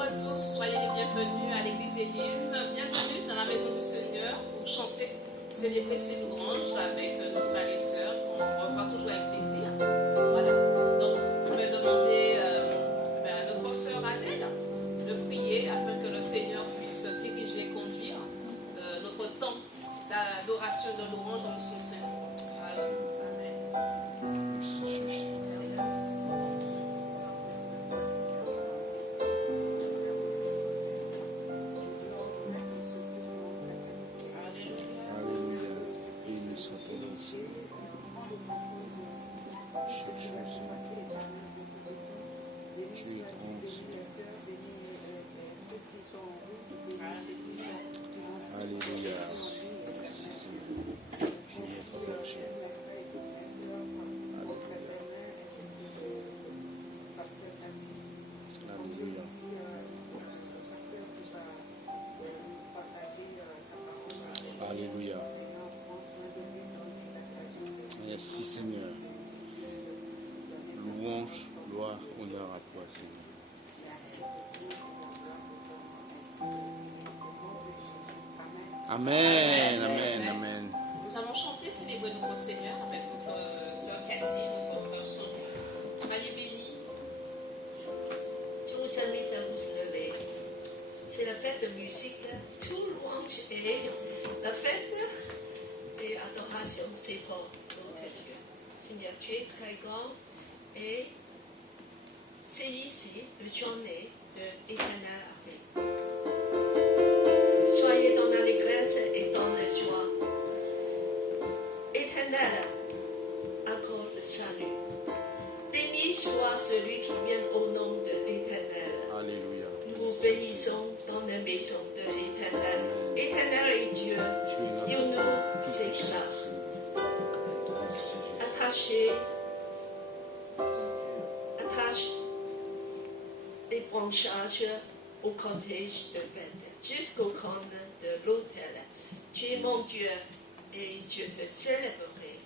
Bonjour à tous, soyez les bienvenus à l'église Elim. Bienvenue dans la maison du Seigneur pour chanter, célébrer ses louanges avec nos frères et sœurs qu'on refera toujours avec plaisir. Voilà, donc je vais demander à notre sœur Adèle de prier afin que le Seigneur puisse diriger et conduire notre temps d'adoration, de louange dans son sein. Voilà. Alléluia. Merci Seigneur. Louange, gloire, honneur à toi Seigneur. Amen, amen, amen. Nous allons chanter, célébrer notre Seigneur avec notre sœur Cathy, notre frère Sonia. Soyez bénis. Je vous invite à vous lever. C'est la fête de musique. Tout louange et la fête et adoration, c'est pour notre Dieu. Seigneur, tu es très grand et c'est ici la journée de l'éternel appel. Soyez dans l'allégresse et dans la joie. Éternel, accorde le salut. Béni soit celui qui vient au nom de l'Éternel. Alléluia. Nous vous bénissons dans la maison de l'Éternel. Éternel est Dieu. Dis-nous ses grâces. Attache les branchages au cortège de fête jusqu'au cône de l'autel. Tu es mon Dieu et je te célébrerai.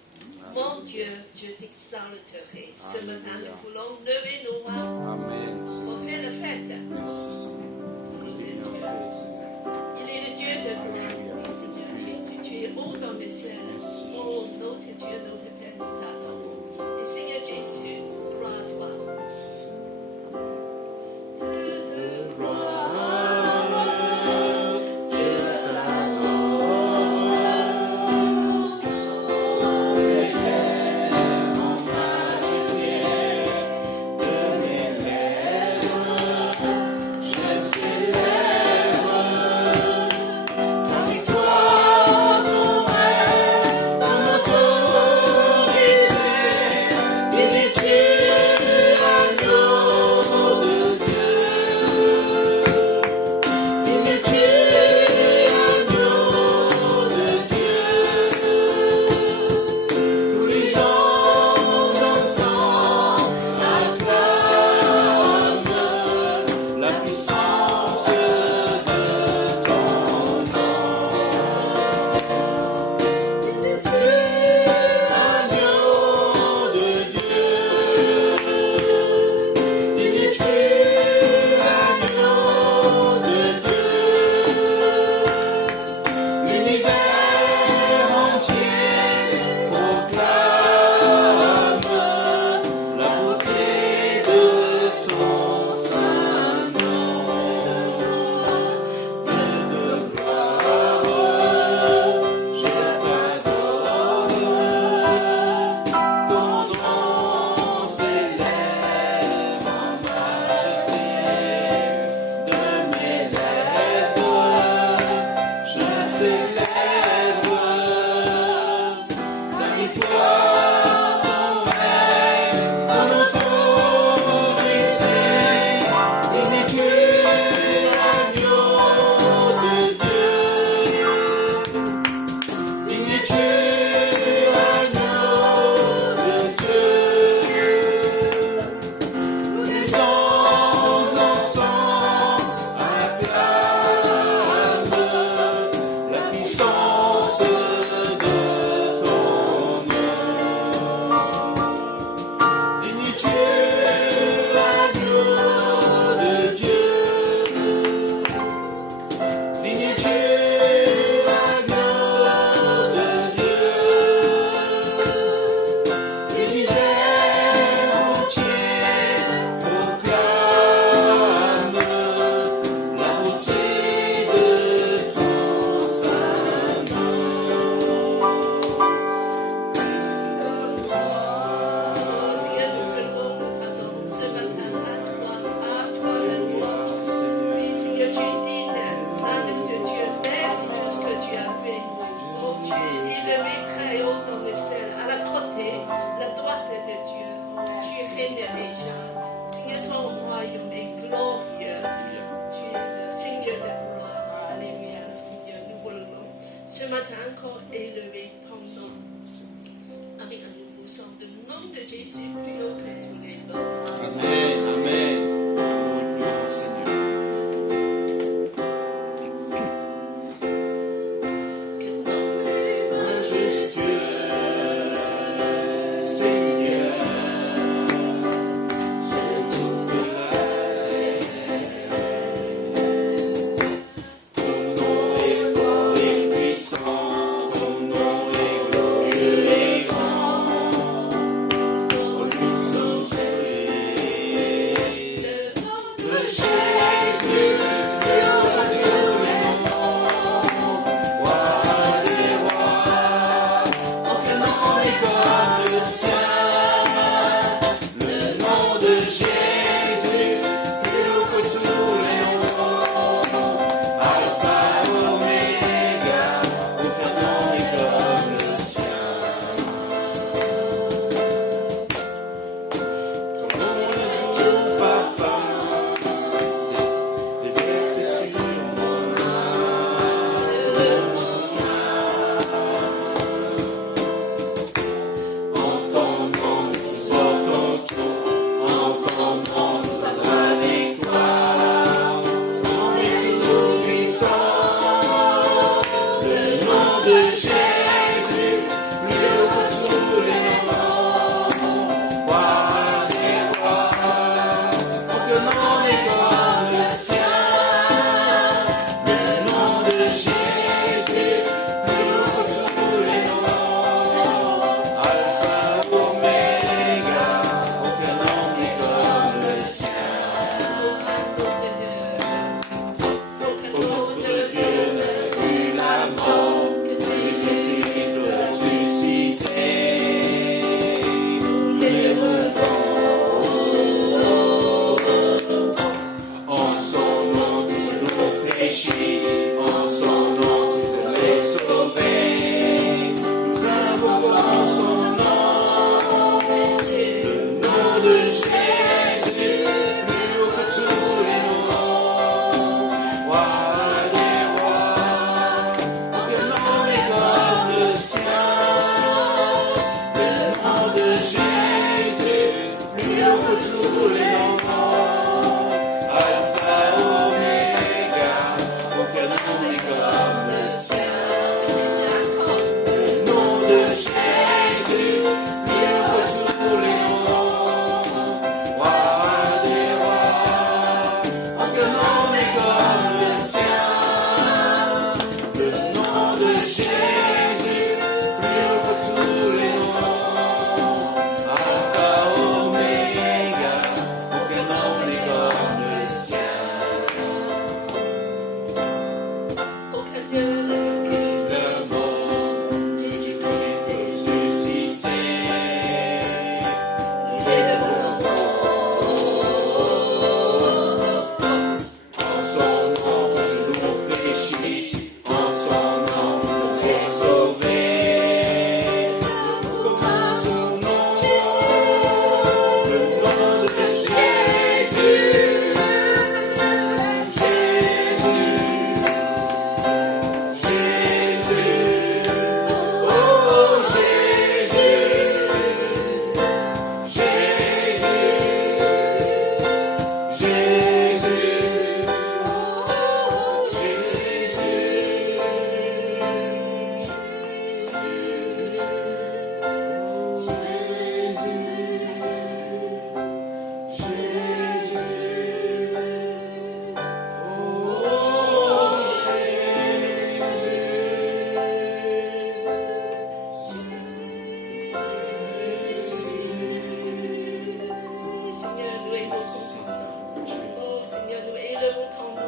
Mon Dieu, je t'exalterai. Ce matin, nous voulons lever nos mains Amen. pour faire la fête. Merci Seigneur. Tout est bien fait Seigneur. Il est le Dieu de gloire, Seigneur Jésus. Tu es haut dans le ciel. Oh, notre Dieu, notre Père, nous t'adorons. Et Seigneur Jésus, gloire à toi. Merci Seigneur. Gloire,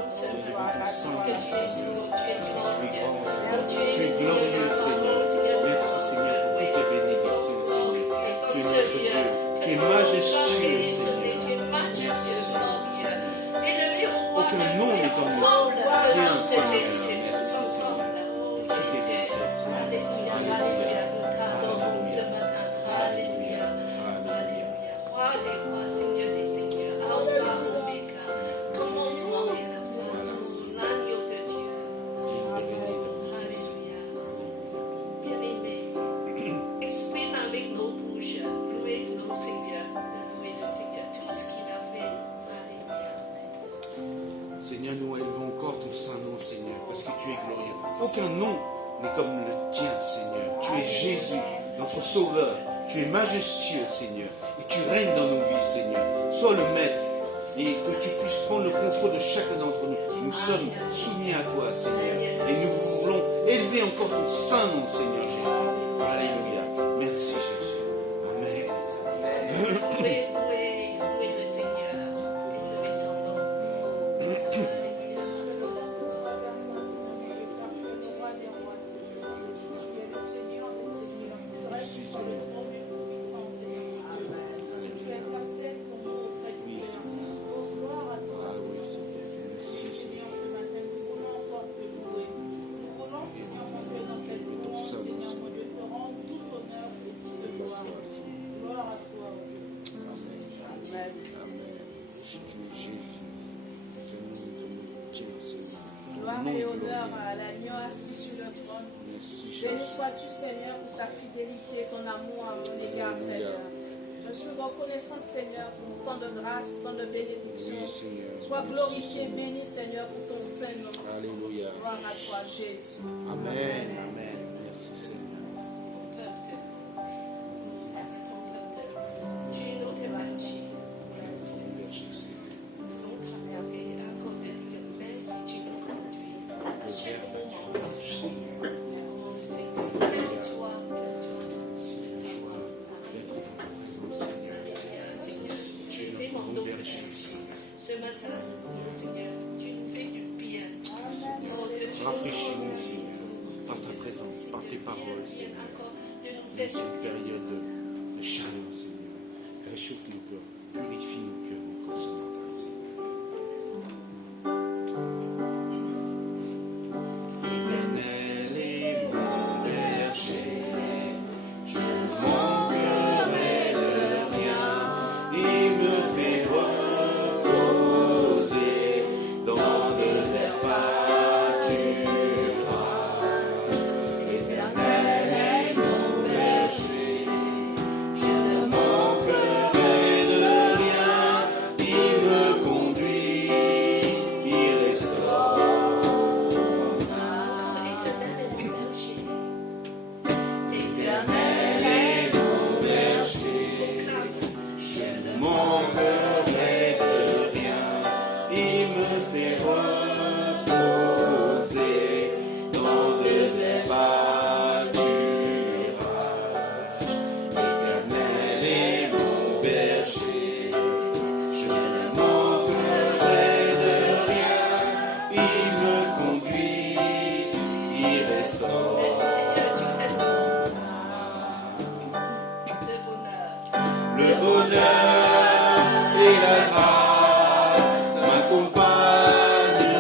nous sommes Élevons ton sang, que tu es sourd, tu es glorieux. Tu es glorieux, Seigneur. Merci, Seigneur, pour toutes tes bénédictions, Seigneur. Tu es notre Dieu. Tu es majestueux, Seigneur. Merci. Aucun nom n'est comme toi. Tiens, Seigneur. Merci, Seigneur. Pour tous tes bienfaits, Seigneur. Alléluia. Alléluia. Alléluia. Roi des rois, Seigneur des seigneurs, Alpha, Omega, commencement et la fin, l'agneau de Dieu. Alléluia. Bien-aimé, exprime avec nos bouches, louer nos seigneurs, louer le Seigneur, tout ce qu'il a fait. Alléluia. Seigneur, nous élevons encore ton saint nom, Seigneur, parce que tu es glorieux. Aucun nom n'est comme le tien, Seigneur. Tu es Jésus, notre Sauveur. Tu es majestueux, Seigneur. Et tu règnes dans nos vies, Seigneur. Sois le maître. Et que tu puisses prendre le contrôle de chacun d'entre nous. Nous sommes soumis à toi, Seigneur. Et nous voulons élever encore ton saint nom, Seigneur Jésus. Alléluia. Merci, Jésus. Amen. Louez le Seigneur et louez son nom. Alléluia. Merci, Seigneur. Gloire et honneur à l'agneau assis sur le trône. Béni sois-tu, Seigneur, pour ta fidélité, ton amour à mon égard, Seigneur. Je suis reconnaissante, Seigneur, pour tant de grâce, tant de bénédictions. Sois glorifié, béni, Seigneur, pour ton saint nom. Alléluia. Gloire à toi, Jésus. Amen. Amen. Merci, Seigneur. Tu es notre berger. Ce matin, Seigneur, tu nous fais du bien. Rafraîchis-nous, Seigneur, par ta présence, par tes paroles, Seigneur. Dans cette période de chaleur, Seigneur. Réchauffe nos cœurs, purifie nos cœurs encore ce matin, Seigneur. Éternel est mon berger, je ne manquerai de rien. Il me fait reposer dans de verts pâturages. Éternel est mon berger, je ne manquerai de rien. Il me conduit, il restaure mon âme. Éternel est mon berger, je ne manquerai de rien. Il me fait reposer dans de verts pâturages. Éternel est mon berger, je ne manquerai de rien. Il me conduit, il restaure. Le bonheur et la grâce m'accompagnent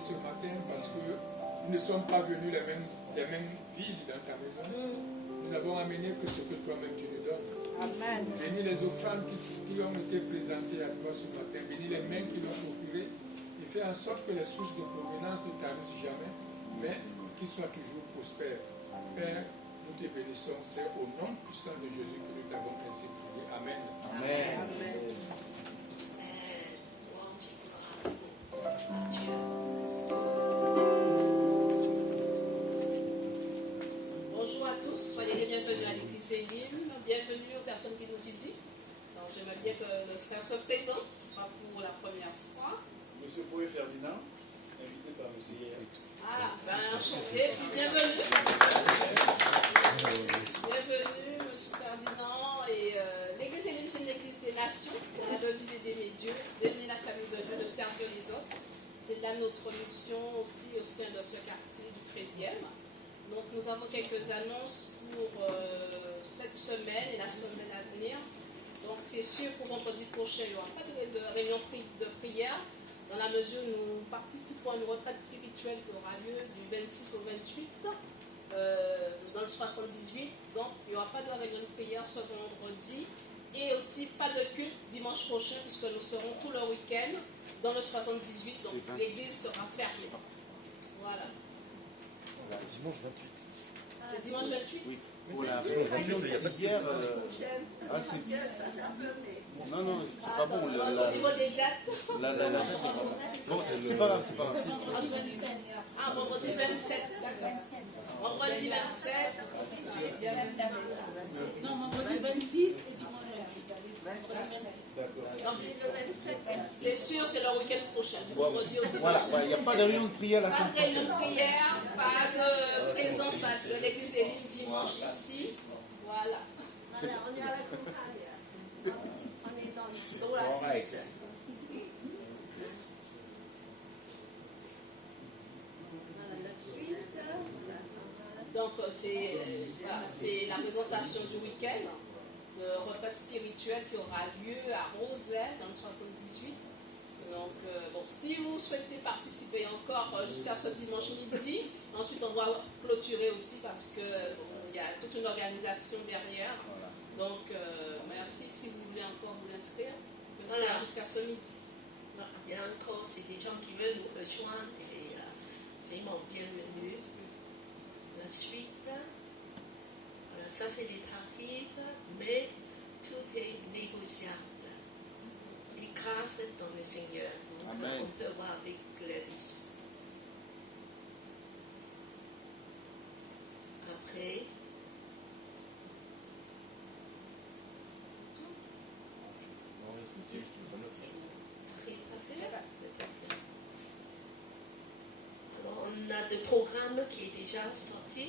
ce matin parce que nous ne sommes pas venus les mêmes villes dans ta maison. Nous avons amené que ce que toi-même tu nous donnes. Amen. Bénis les offrandes qui ont été présentées à toi ce matin. Bénis les mains qui l'ont procuré. Et fais en sorte que les sources de provenance ne tarissent jamais, mais qu'ils soient toujours prospères. Père, nous te bénissons. C'est au nom puissant de Jésus que nous t'avons ainsi prié. Amen. Amen. Amen. Bonjour à tous, soyez les bienvenus à l'église Elim, bienvenue aux personnes qui nous visitent. Alors j'aimerais bien que le frère se présente pour la première fois. Monsieur Poé Ferdinand, invité par M. Hier. Ah, ben enchanté, puis bienvenue. Bienvenue, M. Ferdinand. Et l'église Elim, c'est une église des nations. On a de viser d'aimer Dieu, d'aimer la famille de Dieu, de servir les autres. C'est là notre mission aussi au sein de ce quartier du 13e. Donc nous avons quelques annonces pour cette semaine et la semaine à venir. Donc c'est sûr pour vendredi prochain, il n'y aura pas de réunion de prière dans la mesure où nous participons à une retraite spirituelle qui aura lieu du 26 au 28 dans le 78. Donc il n'y aura pas de réunion de prière ce vendredi et aussi pas de culte dimanche prochain puisque nous serons tout le week-end dans le 78. Donc l'église sera fermée. Voilà. Dimanche 28. C'est dimanche 28? Oui. Voilà, hier, non, non, c'est pas bon. Au niveau des dates. Bon, c'est pas grave, c'est pas grave. Ah, vendredi 27, d'accord. Vendredi 27. Non, vendredi 26. C'est sûr, c'est le week-end prochain. Vendredi au dimanche. Voilà, il n'y a pas de réunion de prière la Pas semaine de réunion prochaine. de prière, pas de présence de l'église Elim dimanche ici. Voilà. Voilà, on est à la campagne. On est dans l'oasis. Voilà la suite. Donc, c'est la présentation du week-end, de repas spirituel qui aura lieu à Rosay dans le 78. Donc, bon, si vous souhaitez participer encore jusqu'à ce dimanche midi, ensuite on va clôturer aussi parce que il y a toute une organisation derrière. Donc, merci si vous voulez encore vous inscrire. Vous pouvez le faire jusqu'à ce midi. Il y a encore des gens qui veulent nous rejoindre et vraiment bienvenue. La suite, voilà, ça c'est les tarifs, mais tout est négociable. Et grâce dans le Seigneur. Donc, Amen. on peut voir avec Gladys. Après, alors, on a des programmes qui est déjà sorti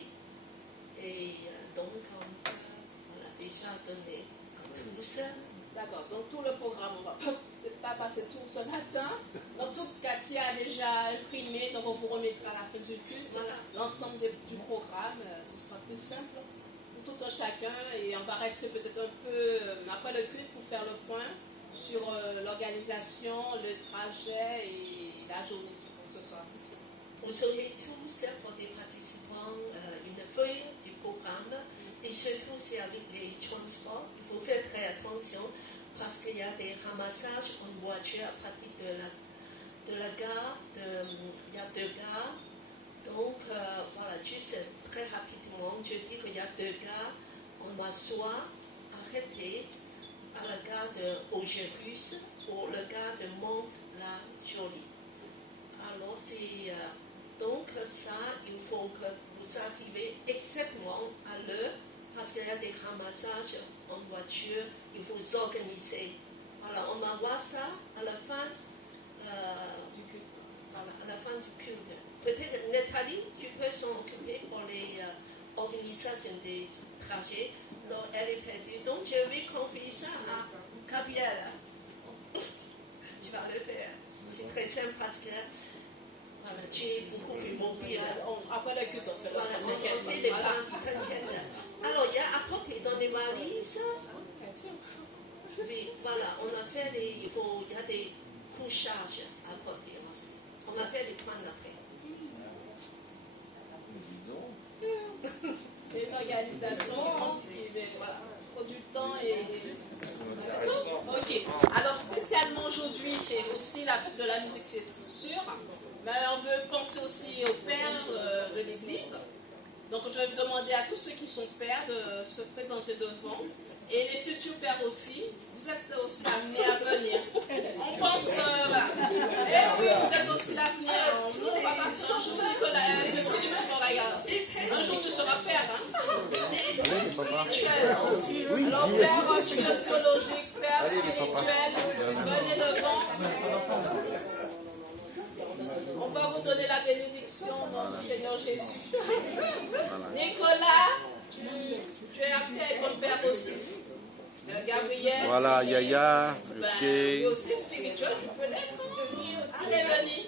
et donc on l'a déjà donné à tous. D'accord, donc tout le programme, on ne va peut-être pas passer tout ce matin. Donc tout Cathy a déjà imprimé, donc on vous remettra à la fin du culte l'ensemble du programme. Ce sera plus simple pour tout un chacun et on va rester peut-être un peu après le culte pour faire le point sur l'organisation, le trajet et la journée. Donc ce sera plus simple. Vous aurez tous pour des participants une feuille du programme et surtout c'est avec les transports. Il faut faire très attention parce qu'il y a des ramassages en voiture à partir de la gare. Il y a 2 gares. Donc voilà, juste très rapidement, je dis qu'il y a 2 gares. On va soit arrêter à la gare de Augerus ou la gare de Mont-la-Jolie. Alors c'est donc ça, il faut que vous arrivez exactement à l'heure parce qu'il y a des ramassages en voiture, il faut s'organiser. Voilà, on va voir ça à la fin du culte. Voilà, à la fin du culte. Peut-être Nathalie, tu peux s'en occuper pour les organisations des trajets. Non, elle est perdue. Donc je vais confier ça à Gabrielle. Tu vas le faire. C'est très simple parce que voilà, tu es beaucoup plus mobile. Après le culte, on fait Voilà, le on fait les points, t'inquiète. Alors, il y a apporté dans des valises. Oui, voilà, on a fait il y a des couchages à porter aussi. On a fait les plans après. C'est une organisation qui voilà, faut du temps et c'est tout. Ok. Alors spécialement aujourd'hui, c'est aussi la fête de la musique, c'est sûr. Mais on veut penser aussi aux pères de l'Église. Donc je vais demander à tous ceux qui sont pères de se présenter devant. Et les futurs pères aussi, vous êtes aussi l'avenir à venir. On pense, voilà. Et oui, vous êtes aussi l'avenir. Nous, on va partir un jour, Nicolas, un jour tu seras père. Hein? Alors père physiologique, père spirituel, venez devant. On va vous donner la bénédiction au nom du Seigneur Jésus. Nicolas, tu es appelé à être père aussi. Gabriel, Voilà, Yaya, ok. Et aussi spirituel, tu peux l'être. Allez, venez.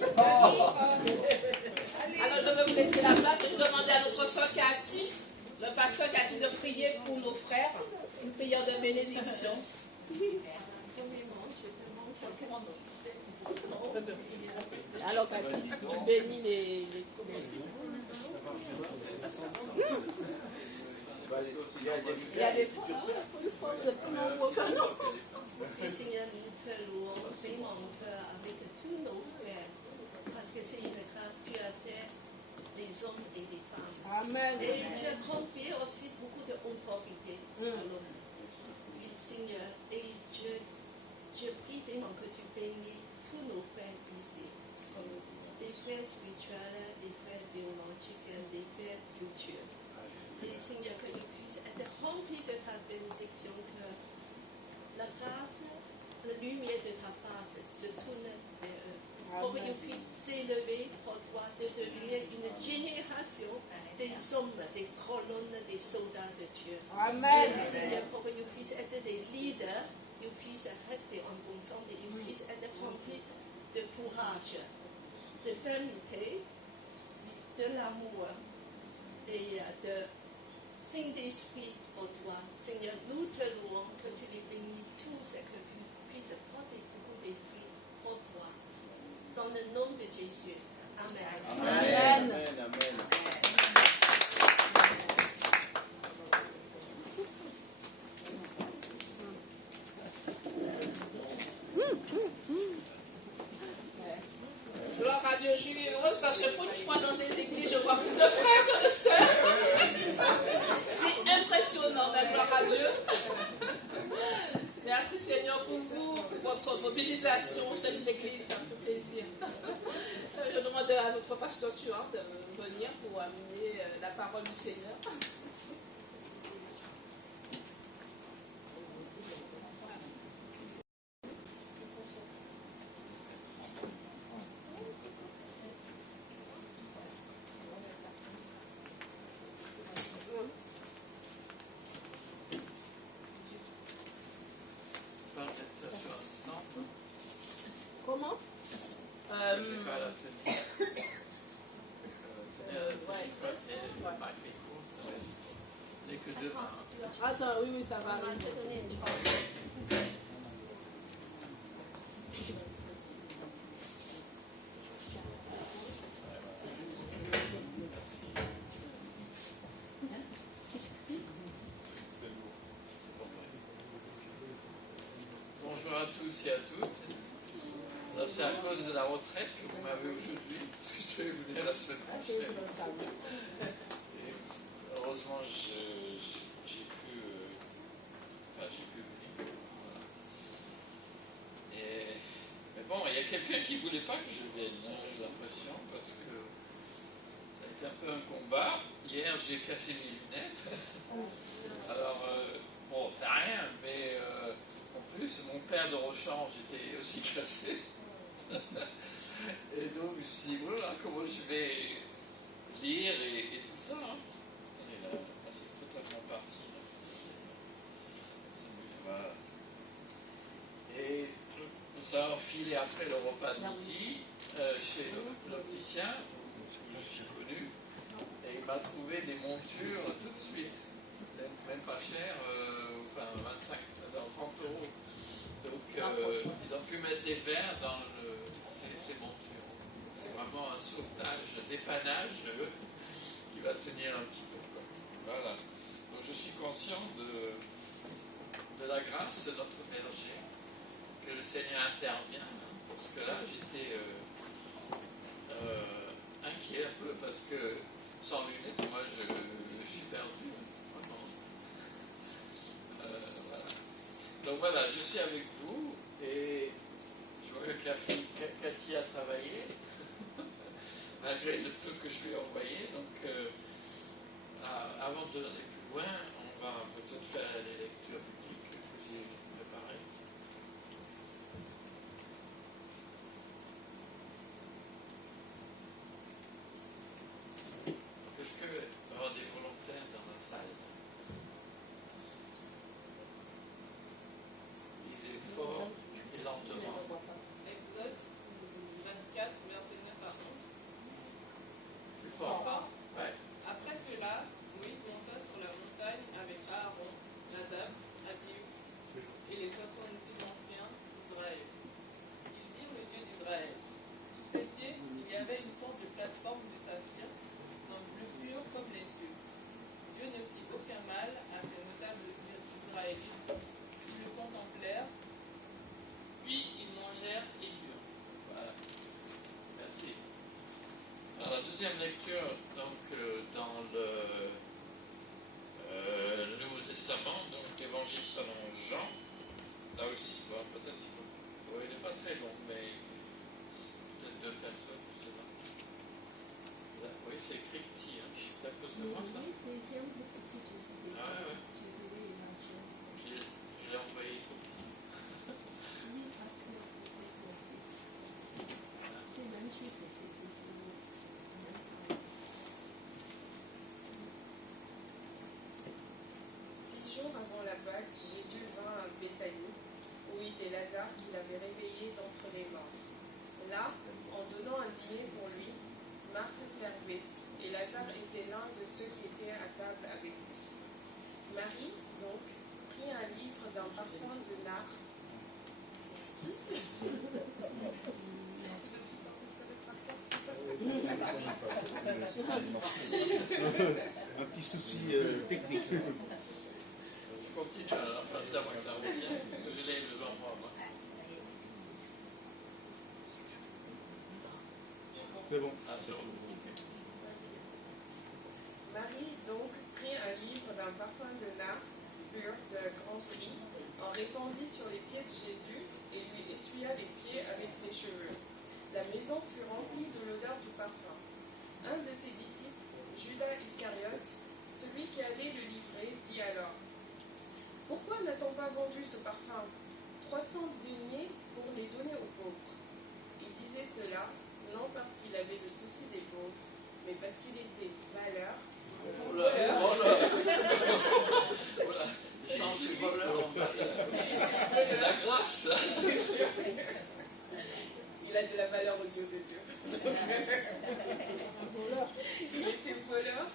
Alors, je vais vous laisser la place. Je vais demander à notre soeur Cathy, le pasteur Cathy, de prier pour nos frères. Une prière de bénédiction. Alors, Cathy, tu bénis les il y a des fois, une force de plus nombreux que nous. Et Seigneur, nous te louons vraiment avec tous nos frères, parce que c'est une grâce que tu as fait les hommes et les femmes. Amen. Et tu as confié aussi beaucoup d'autorité à l'homme. Oui, Seigneur, et je prie vraiment que tu bénis tous nos frères ici, des frères spirituels, des frères biologiques, des frères futurs. Et Seigneur, que nous puissions être remplis de ta bénédiction, que la grâce, la lumière de ta face se tourne vers eux. Pour que nous puissions s'élever pour toi, de devenir une génération des hommes, des colonnes, des soldats de Dieu. Amen. Et Seigneur, pour que nous puissions être des leaders, nous puissions rester en bon sens et nous puissions être remplis de courage, de fermeté, de l'amour et de Saint-Esprit pour toi. Seigneur, nous te louons que tu les bénis tous et que tu puisses porter beaucoup de fruits pour toi. Dans le nom de Jésus. Amen. Amen. Gloire à Dieu, je suis heureuse parce que pour une fois dans cette église, je vois plus de frères que de sœurs. C'est impressionnant, mais gloire à Dieu. Merci Seigneur pour vous, pour votre mobilisation au sein de l'église, ça me fait plaisir. Je demande à notre pasteur Tuan de venir pour amener la parole du Seigneur. Comment Attends, oui, ça va arriver. Bonjour à tous et à toutes. Alors, c'est à cause de la retraite que vous m'avez aujourd'hui, parce que je devais venir la semaine prochaine. Et heureusement, j'ai pu venir. Voilà. Mais bon, il y a quelqu'un qui ne voulait pas que je vienne, hein, j'ai l'impression, parce que ça a été un peu un combat. Hier, j'ai cassé mes lunettes. Alors, bon, c'est rien, mais en plus, mon père de rechange était aussi cassé. Et donc, je me suis dit, voilà, comment je vais lire et tout ça. Hein. Attendez, là, c'est totalement parti. Voilà. Et nous avons filé après le repas de midi chez l'opticien, que je suis connu, et il m'a trouvé des montures tout de suite, même pas cher, enfin 30 euros. Donc ils ont pu mettre les verres dans ces montures. C'est vraiment un sauvetage, un dépannage qui va tenir un petit peu. Quoi. Voilà. Donc je suis conscient de la grâce de notre berger, que le Seigneur intervient, parce que là j'étais inquiet un peu, parce que sans lunettes, moi je suis perdu. Vraiment. Voilà. Donc voilà, je suis avec vous, et je vois que Cathy a travaillé, malgré le peu que je lui ai envoyé. Donc avant de aller plus loin, on va peut-être faire les lectures bibliques que j'ai préparées. Est-ce qu'il y aura des volontaires dans la salle? Lisez fort et lentement. Exode 24, verset 9 à 11. Plus fort. Ouais. Après cela, Moïse monta sur la montagne avec Aaron, Nadab, Abihu et les 70 anciens d'Israël. Ils dirent le Dieu d'Israël. Sous ses pieds, il y avait une sorte de plateforme de saphir, d'un bleu pur comme les cieux. Dieu ne fit aucun mal à ces notables israélites. Ils le contemplèrent, puis ils mangèrent et burent. Voilà. Merci. Alors, la deuxième lecture, donc, dans le Nouveau Testament, donc l'Évangile selon Jean. Là aussi, bon, peut-être il n'est pas très long, mais peut-être 2 personnes, je ne sais pas. Là, oui, c'est écrit petit, hein. C'est à cause de moi, ça? c'est écrit un peu petit, je sais. Ah ouais. Je l'ai envoyé trop petit. Oui, parce que c'est 28, c'est tout. 6 jours avant la Pâque, Jésus vint à Béthanie, où était Lazare qu'il avait réveillé d'entre les morts. Là, en donnant un dîner pour lui, Marthe servait, et Lazare était l'un de ceux qui étaient à table avec lui. Marie, donc, prit un livre d'un parfum de nard. Merci. Je suis censée connaître par cœur, c'est ça? Un petit souci technique. Je continue alors, comme ça, moi, ça revient, parce que je l'ai devant moi. C'est bon. Ah, c'est bon. Marie donc prit un livre d'un parfum de nard pur de grand prix, en répandit sur les pieds de Jésus et lui essuya les pieds avec ses cheveux. La maison fut remplie de l'odeur du parfum. Un de ses disciples, Judas Iscariote, celui qui allait le livrer, dit alors: Pourquoi n'a-t-on pas vendu ce parfum 300 deniers pour les donner aux pauvres? Il disait cela non parce qu'il avait le souci des pauvres, mais parce qu'il était voleur. Voilà. Change les voleurs en valeur. C'est la grâce. C'est sûr. Il a de la valeur aux yeux de Dieu. Il était voleur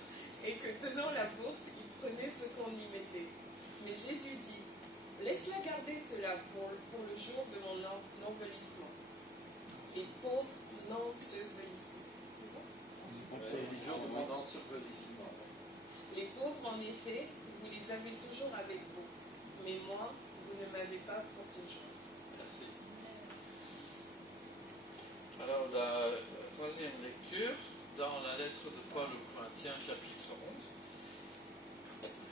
et que tenant la bourse, il prenait ce qu'on y mettait. Mais Jésus dit: Laisse-la garder cela pour le jour de mon envelissement. Les pauvres n'ensevelissent. C'est ça? Les jours de mon ensevelissement. Les pauvres, en effet, vous les avez toujours avec vous. Mais moi, vous ne m'avez pas pour toujours. Merci. Alors, la troisième lecture, dans la lettre de Paul aux Corinthiens, chapitre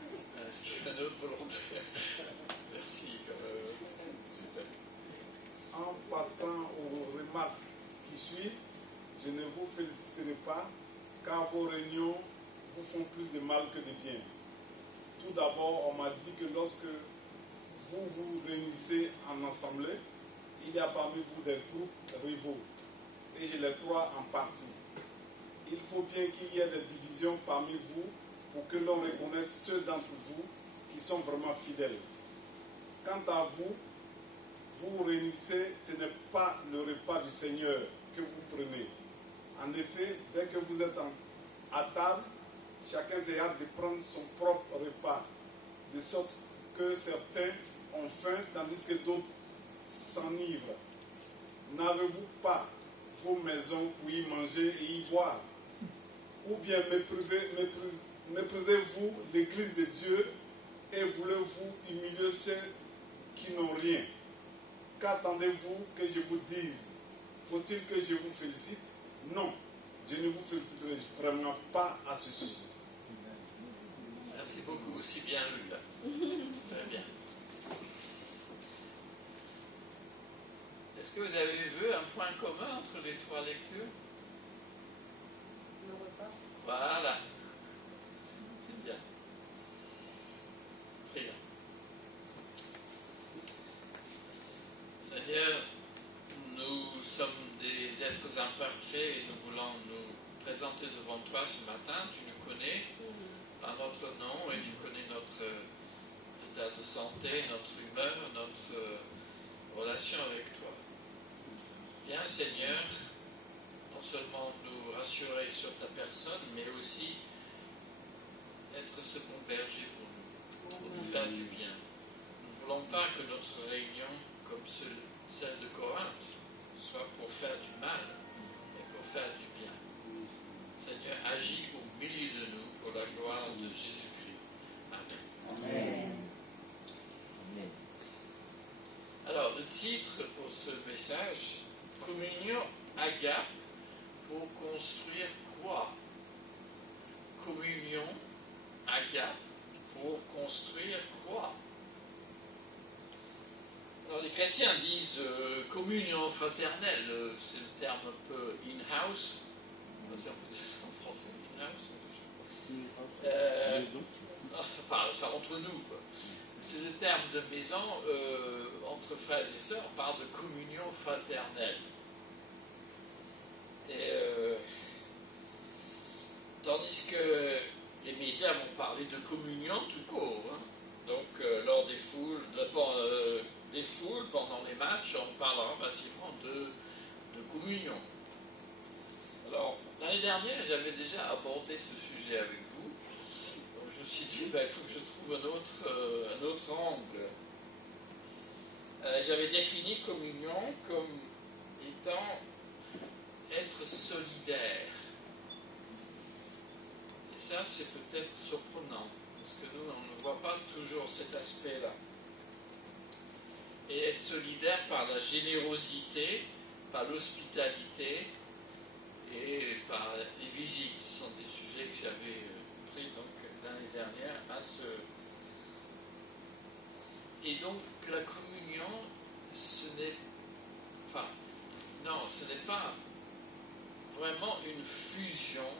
11. Un autre volontaire. Merci. Super. En passant aux remarques qui suivent, je ne vous féliciterai pas, car vos réunions vous font plus de mal que de bien. Tout d'abord, on m'a dit que lorsque vous vous réunissez en assemblée, il y a parmi vous des groupes rivaux, et je les crois en partie. Il faut bien qu'il y ait des divisions parmi vous pour que l'on reconnaisse ceux d'entre vous qui sont vraiment fidèles. Quant à vous, vous vous réunissez, ce n'est pas le repas du Seigneur que vous prenez. En effet, dès que vous êtes à table, chacun s'est hâte de prendre son propre repas, de sorte que certains ont faim tandis que d'autres s'enivrent. N'avez-vous pas, vos maisons pour y manger et y boire? Ou bien méprisez-vous l'église de Dieu et voulez-vous humilier ceux qui n'ont rien? Qu'attendez-vous que je vous dise? Faut-il que je vous félicite? Non, je ne vous féliciterai vraiment pas à ce sujet. Merci beaucoup, aussi bien lu là. Très bien. Est-ce que vous avez vu un point commun entre les trois lectures? Le repas. Voilà. C'est bien. Prions. Seigneur, nous sommes des êtres imparfaits et nous voulons nous présenter devant toi ce matin. Tu nous connais par notre nom et tu connais notre état de santé, notre humeur, notre relation avec toi. Viens Seigneur, non seulement nous rassurer sur ta personne, mais aussi être ce bon berger pour nous faire du bien. Nous ne voulons pas que notre réunion, comme celle de Corinthe, soit pour faire du mal, mais pour faire du bien. Seigneur, agis au milieu de nous pour la gloire de Jésus-Christ. Amen. Amen. Alors, le titre pour ce message, Communion agape pour construire quoi? Communion agape pour construire quoi? Alors, les chrétiens disent communion fraternelle, c'est le terme un peu in-house. Je ne sais pas si on peut dire ça en français, in-house. Enfin, ça entre nous, quoi. C'est le terme de maison, entre frères et sœurs, on parle de communion fraternelle. Et, tandis que les médias vont parler de communion tout court. Hein. Donc, lors des foules, pendant les matchs, on parlera facilement de communion. Alors, l'année dernière, j'avais déjà abordé ce sujet avec vous. Donc, je me suis dit, il faut que je trouve un autre angle. J'avais défini communion comme étant être solidaire. Et ça, c'est peut-être surprenant, parce que nous, on ne voit pas toujours cet aspect-là. Et être solidaire par la générosité, par l'hospitalité et par les visites. Ce sont des sujets que j'avais pris donc l'année dernière à ce... Et donc, la communion, ce n'est pas vraiment une fusion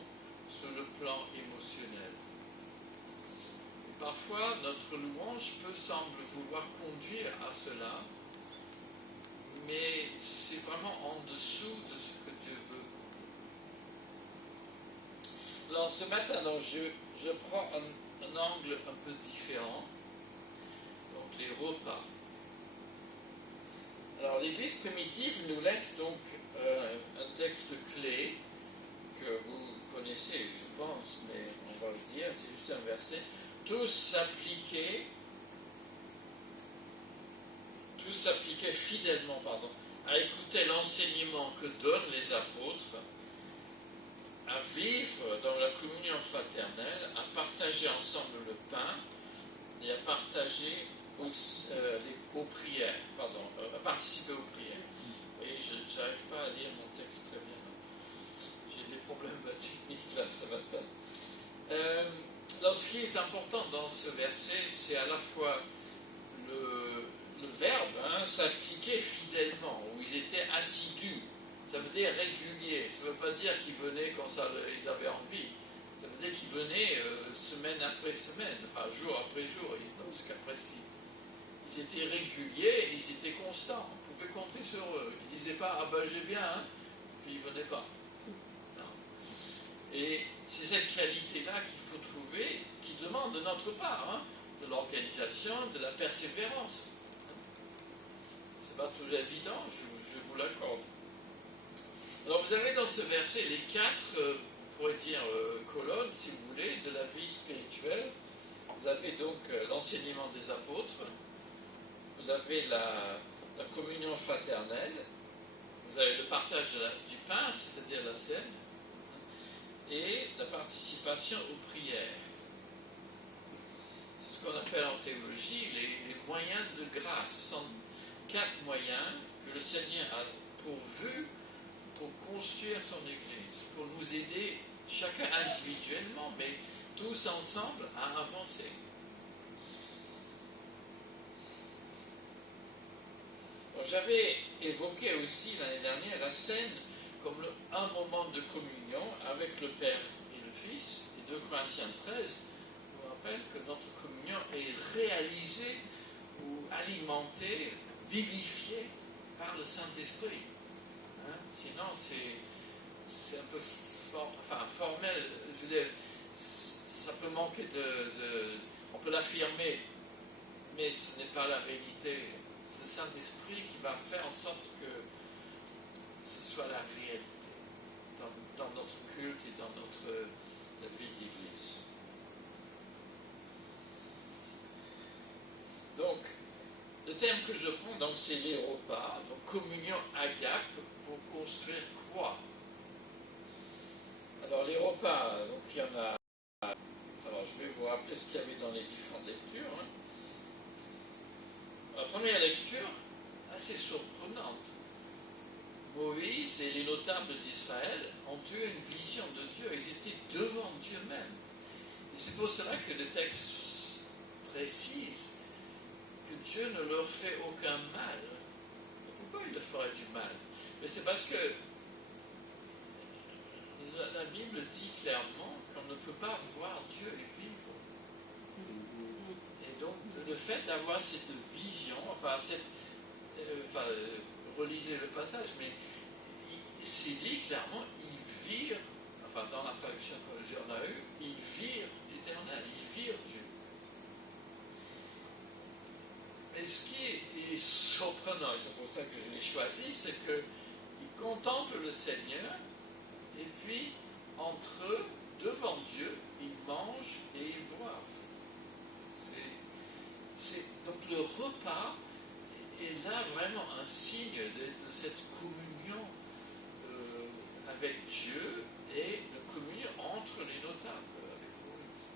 sur le plan émotionnel. Et parfois, notre louange peut sembler vouloir conduire à cela, mais c'est vraiment en dessous de ce que Dieu veut. Alors, ce matin, je prends un angle un peu différent, donc les repas. Alors, l'Église primitive nous laisse donc un texte clé que vous connaissez, je pense, mais on va le dire, c'est juste un verset. Tous s'appliquaient fidèlement à écouter l'enseignement que donnent les apôtres, à vivre dans la communion fraternelle, à partager ensemble le pain et à partager aux prières, à participer aux prières. Oui, je n'arrive pas à lire mon texte très bien. J'ai des problèmes techniques là ce matin. Alors, ce qui est important dans ce verset, c'est à la fois le verbe, s'appliquer fidèlement, où ils étaient assidus. Ça veut dire régulier. Ça ne veut pas dire qu'ils venaient quand ils avaient envie. Ça veut dire qu'ils venaient semaine après semaine, enfin jour après jour, dans ce cas précis. Ils étaient réguliers, ils étaient constants. On pouvait compter sur eux. Ils ne disaient pas, ah ben je viens, puis ils ne venaient pas. Non. Et c'est cette qualité-là qu'il faut trouver, qui demande de notre part, de l'organisation, de la persévérance. Ce n'est pas toujours évident, je vous l'accorde. Alors vous avez dans ce verset les 4, on pourrait dire, colonnes, si vous voulez, de la vie spirituelle. Vous avez donc l'enseignement des apôtres, vous avez la communion fraternelle, vous vous avez le partage du pain, c'est-à-dire la scène, et la participation aux prières. C'est ce qu'on appelle en théologie les moyens de grâce. Ce sont 4 moyens que le Seigneur a pourvus pour construire son Église, pour nous aider, chacun individuellement, mais tous ensemble, à avancer. Bon, j'avais évoqué aussi l'année dernière la scène comme un moment de communion avec le Père et le Fils. Et 2 Corinthiens 13 nous rappelle que notre communion est réalisée ou alimentée, vivifiée par le Saint-Esprit. Hein? Sinon, c'est un peu formel. Je veux dire, ça peut manquer on peut l'affirmer, mais ce n'est pas la réalité. C'est le Saint-Esprit qui va faire en sorte que ce soit la réalité dans notre culte et dans notre vie d'Église. Donc, le thème que je prends, donc, c'est les repas, donc communion agape pour construire croix. Alors, les repas, donc il y en a. Alors, je vais vous rappeler ce qu'il y avait dans les différentes lectures. Hein. La première lecture, assez surprenante. Moïse et les notables d'Israël ont eu une vision de Dieu. Ils étaient devant Dieu même. Et c'est pour cela que le texte précise que Dieu ne leur fait aucun mal. Et pourquoi il leur ferait du mal? Mais c'est parce que la Bible dit clairement qu'on ne peut pas voir Dieu et vivre. Et donc, le fait d'avoir cette vision, relisez le passage, mais c'est dit clairement, ils virent, dans la traduction que j'en ai eue, ils virent l'Éternel, ils virent Dieu. Mais ce qui est surprenant, et c'est pour ça que je l'ai choisi, c'est qu'ils contemplent le Seigneur, et puis, entre eux, devant Dieu, ils mangent et ils boivent. Donc le repas est là vraiment un signe de cette communion avec Dieu et de communion entre les notables avec Moïse.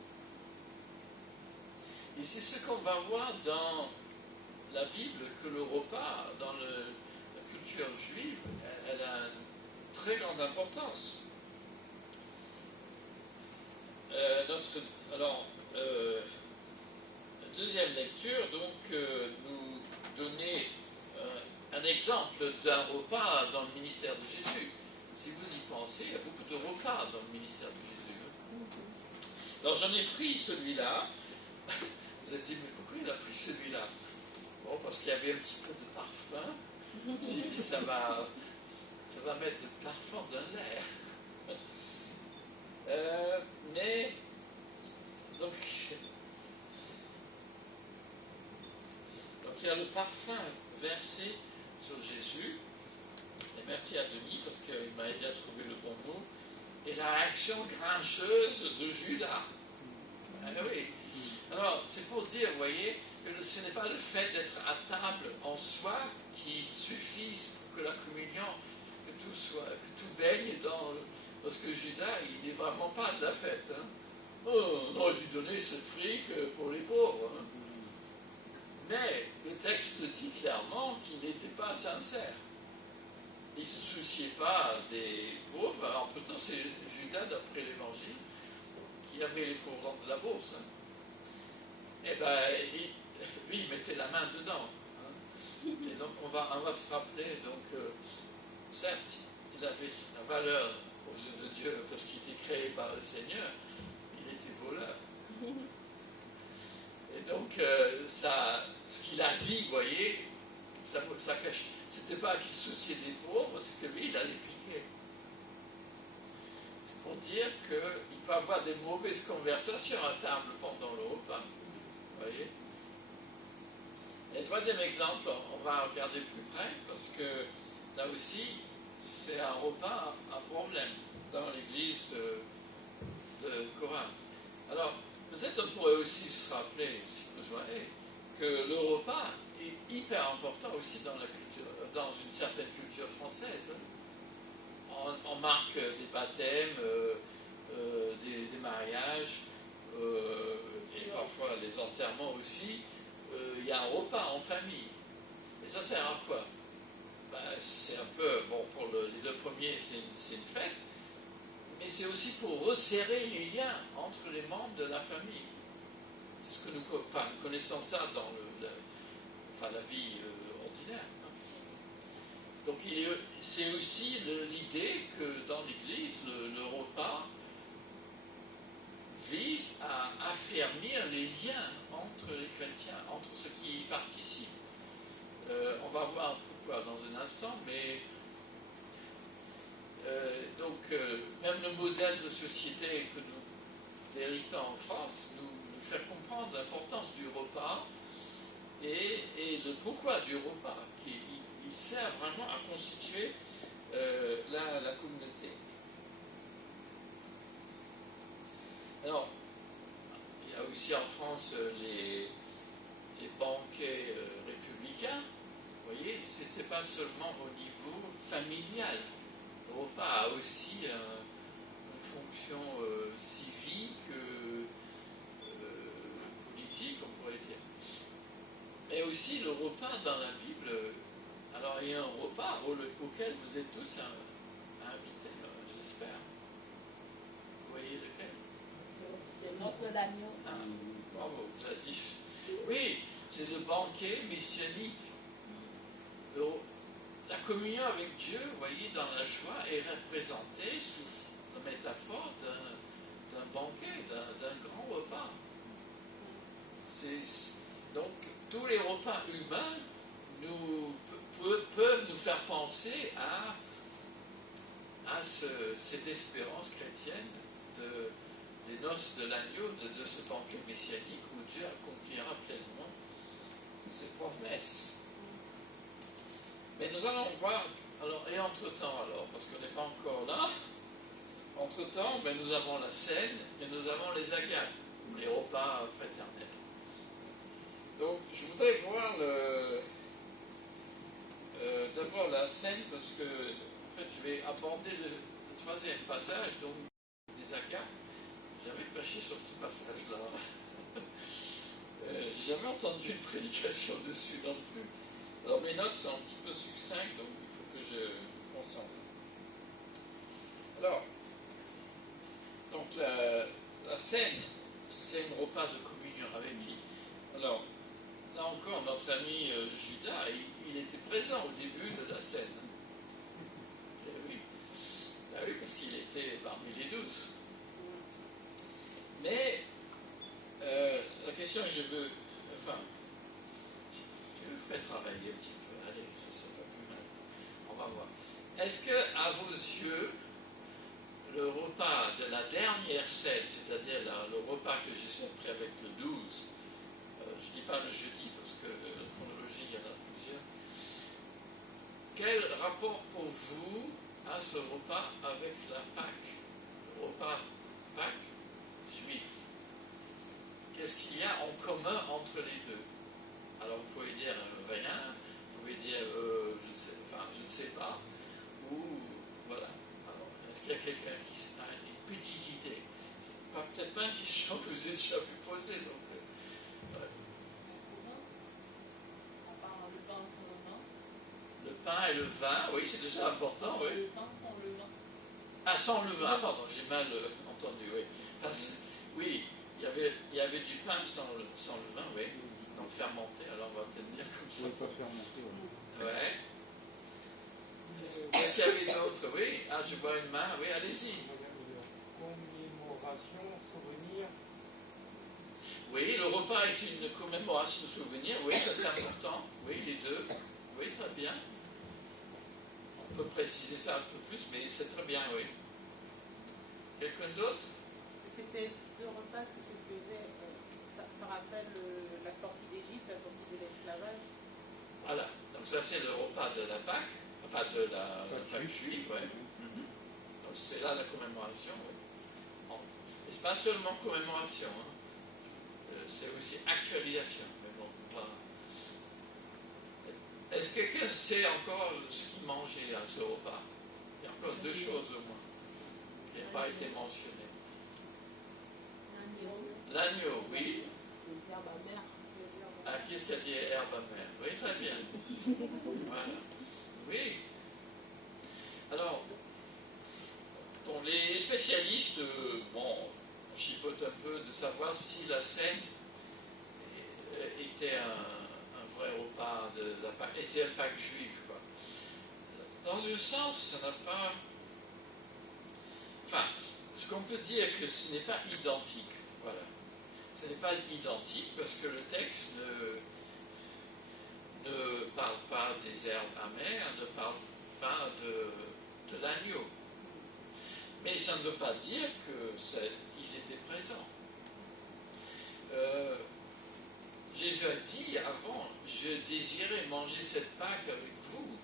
Et c'est ce qu'on va voir dans la Bible, que le repas, dans la culture juive, elle a une très grande importance. Deuxième lecture, donc, nous donner un exemple d'un repas dans le ministère de Jésus. Si vous y pensez, il y a beaucoup de repas dans le ministère de Jésus. Alors j'en ai pris celui-là. Vous avez dit, mais pourquoi il a pris celui-là? Bon, parce qu'il y avait un petit peu de parfum. J'ai dit, ça va mettre le parfum dans l'air. Donc, il y a le parfum versé sur Jésus. Et merci à Denis parce qu'il m'a aidé à trouver le bon mot. Et la réaction grincheuse de Judas. Ah oui. Alors, c'est pour dire, vous voyez, que ce n'est pas le fait d'être à table en soi qui suffit pour que la communion, que tout baigne dans. Parce que Judas, il n'est vraiment pas de la fête. Hein. Oh, on aurait dû donner ce fric pour les pauvres. Hein. Mais le texte dit clairement qu'il n'était pas sincère. Il ne se souciait pas des pauvres. En tout temps, c'est Judas, d'après l'Évangile, qui avait les courants de la bourse. Hein. Et bien, lui, il mettait la main dedans. Hein. Et donc, on va se rappeler, donc, certes, il avait la valeur aux yeux de Dieu, parce qu'il était créé par le Seigneur, il était voleur. Et donc, ce qu'il a dit, vous voyez, ça cache. C'était pas qu'il se souciait des pauvres, c'est que lui, il allait piquer. C'est pour dire qu'il peut avoir des mauvaises conversations à table pendant le repas. Vous voyez. Et troisième exemple, on va regarder plus près, parce que là aussi, c'est un repas à problème dans l'église de Corinthe. Alors, peut-être on pourrait aussi se rappeler, si besoin est, que le repas est hyper important aussi dans la culture dans une certaine culture française. On marque des baptêmes, des mariages, et parfois les enterrements aussi. Il y a un repas en famille. Et ça sert à quoi? C'est un peu, bon, pour les deux premiers, c'est une fête, mais c'est aussi pour resserrer les liens entre les membres de la famille. C'est ce que nous connaissons ça dans la vie ordinaire. Donc c'est aussi l'idée que dans l'Église, le repas vise à affermir les liens entre les chrétiens, entre ceux qui y participent. On va voir pourquoi dans un instant, mais même le modèle de société que nous héritons en France nous fait comprendre l'importance du repas et le pourquoi du repas, qui il sert vraiment à constituer la communauté. Alors, il y a aussi en France les banquets républicains. Vous voyez, ce n'est pas seulement au niveau familial. Le repas a aussi une fonction civique, politique, on pourrait dire. Mais aussi le repas dans la Bible. Alors, il y a un repas auquel vous êtes tous invités, j'espère. Vous voyez lequel? Le noces de l'agneau. Ah, bravo, Gladys. Oui, c'est le banquet messianique. La communion avec Dieu, vous voyez, dans la joie, est représentée sous la métaphore d'un banquet, d'un grand repas. Donc, tous les repas humains peuvent nous faire penser à cette espérance chrétienne des noces de l'agneau, de ce banquet messianique où Dieu accomplira pleinement ses promesses. Mais nous allons voir, alors, et entre-temps, parce qu'on n'est pas encore là, entre-temps, nous avons la scène et nous avons les agapes, les repas fraternels. Donc, je voudrais voir d'abord la scène, parce que, en fait, je vais aborder le troisième passage, donc, des agapes. J'avais prêché sur ce passage-là. J'ai jamais entendu une prédication dessus non plus. Alors mes notes sont un petit peu succinctes, donc il faut que je me concentre. Alors, donc la scène, c'est un repas de communion avec qui? Alors, là encore, notre ami Judas, il était présent au début de la scène. Oui. Oui, parce qu'il était parmi les 12. Mais la question que je veux travailler un petit peu. Allez, ça ne sera pas plus mal. On va voir. Est-ce que, à vos yeux, le repas de la dernière scène, c'est-à-dire le repas que Jésus a pris avec le 12, je ne dis pas le jeudi parce que la chronologie, il y en a plusieurs, quel rapport pour vous a ce repas avec la Pâque, le repas Pâque juif? Qu'est-ce qu'il y a en commun entre les deux? Alors vous pouvez dire rien, vous pouvez dire je ne sais pas, ou voilà. Alors, est-ce qu'il y a quelqu'un qui a une petite idée? Peut-être pas une question que vous avez déjà pu poser. Donc, On parle le pain sans le vin. Le pain et le vin, oui, c'est déjà important, oui. Le pain sans le vin. Ah, sans le vin, pardon, j'ai mal entendu, oui. Oui, il y avait du pain sans le vin, oui. Donc fermenté, alors on va peut-être dire comme ça. Oui, pas fermenté, oui. Ouais. Est-ce qu'il y avait d'autres? Oui. Ah, je vois une main. Oui, allez-y. Commémoration, souvenir. Oui, le repas est une commémoration de souvenir. Oui, ça c'est important. Oui, les deux. Oui, très bien. On peut préciser ça un peu plus, mais c'est très bien, oui. Quelqu'un d'autre? C'était le repas que se faisait, ça rappelle la sortie d'Égypte, la sortie de l'esclavage. Voilà. Donc ça c'est le repas de la Pâque, enfin de la Pâque juive, oui. Donc c'est là la commémoration, oui. Bon. Et c'est pas seulement commémoration, hein. C'est aussi actualisation. Mais bon, Est-ce que quelqu'un sait encore ce qu'il mangeait à ce repas? Il y a encore deux choses au moins qui n'ont pas été mentionnées. L'agneau, oui. Les herbes amères. Ah, qu'est-ce qu'a dit herbe amère? Oui, très bien. Voilà. Oui. Alors, bon, les spécialistes, on chipote un peu de savoir si la scène était un vrai repas de la Pâque, était un Pâque juif, quoi. Dans un sens, ça n'a pas... Enfin, ce qu'on peut dire que ce n'est pas identique, voilà. Ce n'est pas identique parce que le texte ne parle pas des herbes amères, ne parle pas de l'agneau. Mais ça ne veut pas dire qu'ils étaient présents. Jésus a dit avant, je désirais manger cette Pâque avec vous.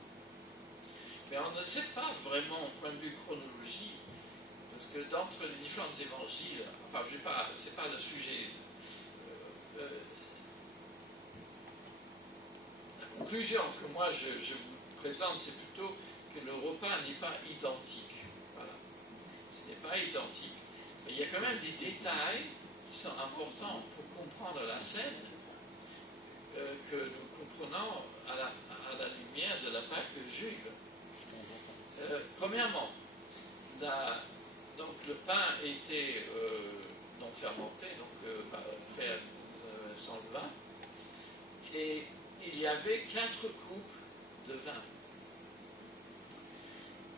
Mais on ne sait pas vraiment au point de vue chronologie, parce que d'entre les différents évangiles, enfin, c'est pas le sujet. La conclusion que moi je vous présente, c'est plutôt que le repas n'est pas identique. Voilà. Ce n'est pas identique. Mais il y a quand même des détails qui sont importants pour comprendre la scène que nous comprenons à la lumière de la Pâque juive. Premièrement, donc le pain était donc fermenté, donc fait sans le vin, et il y avait 4 coupes de vin.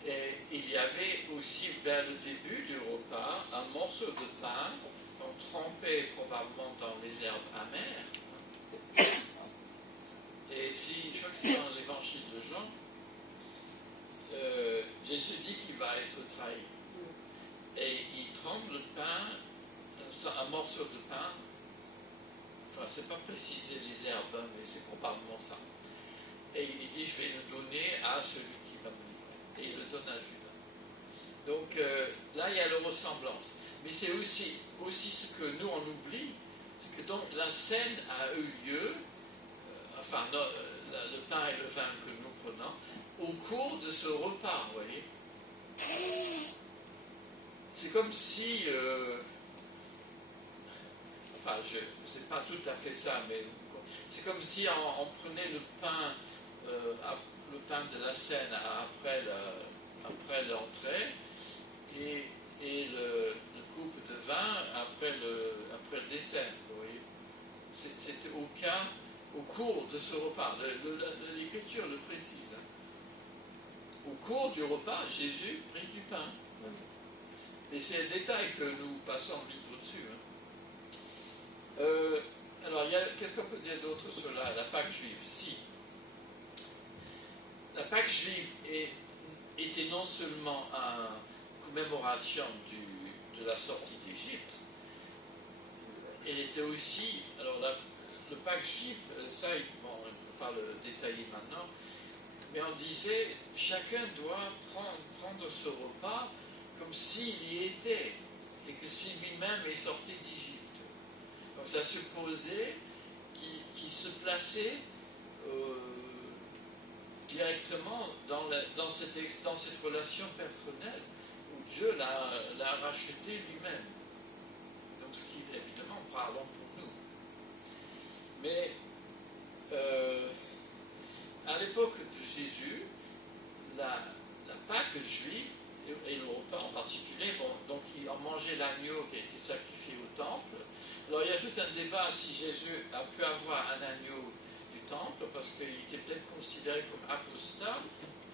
Et il y avait aussi vers le début du repas un morceau de pain, donc trempé probablement dans les herbes amères. Et si je crois que dans l'évangile de Jean, Jésus dit qu'il va être trahi. Et il trempe le pain, un morceau de pain, enfin c'est pas précisé les herbes, mais c'est probablement ça. Et il dit, je vais le donner à celui qui va me livrer. Et il le donne à Judas. Donc là, il y a la ressemblance. Mais c'est aussi ce que nous on oublie, c'est que donc la scène a eu lieu, le pain et le vin que nous prenons, au cours de ce repas, vous voyez. C'est comme si, c'est pas tout à fait ça, mais c'est comme si on prenait le pain de la scène après l'entrée et le coupe de vin après le dessert, vous voyez. C'était au cours de ce repas. L'Écriture le précise. Au cours du repas, Jésus prit du pain. Et c'est un détail que nous passons vite au-dessus. Alors, qu'est-ce qu'on peut dire d'autre sur la Pâque juive? Si. La Pâque juive était non seulement une commémoration de la sortie d'Égypte, elle était aussi, alors le Pâque juif, ça, bon, on ne peut pas le détailler maintenant, mais on disait, chacun doit prendre ce repas comme s'il y était, et que si lui-même est sorti d'Égypte. Donc ça supposait qu'il se plaçait directement dans cette relation personnelle, où Dieu l'a racheté lui-même. Donc ce qui, évidemment, parlons pour nous. Mais à l'époque de Jésus, la Pâque juive, et le repas en particulier, donc on mangeait l'agneau qui a été sacrifié au temple. Alors il y a tout un débat si Jésus a pu avoir un agneau du temple, parce qu'il était peut-être considéré comme apostat,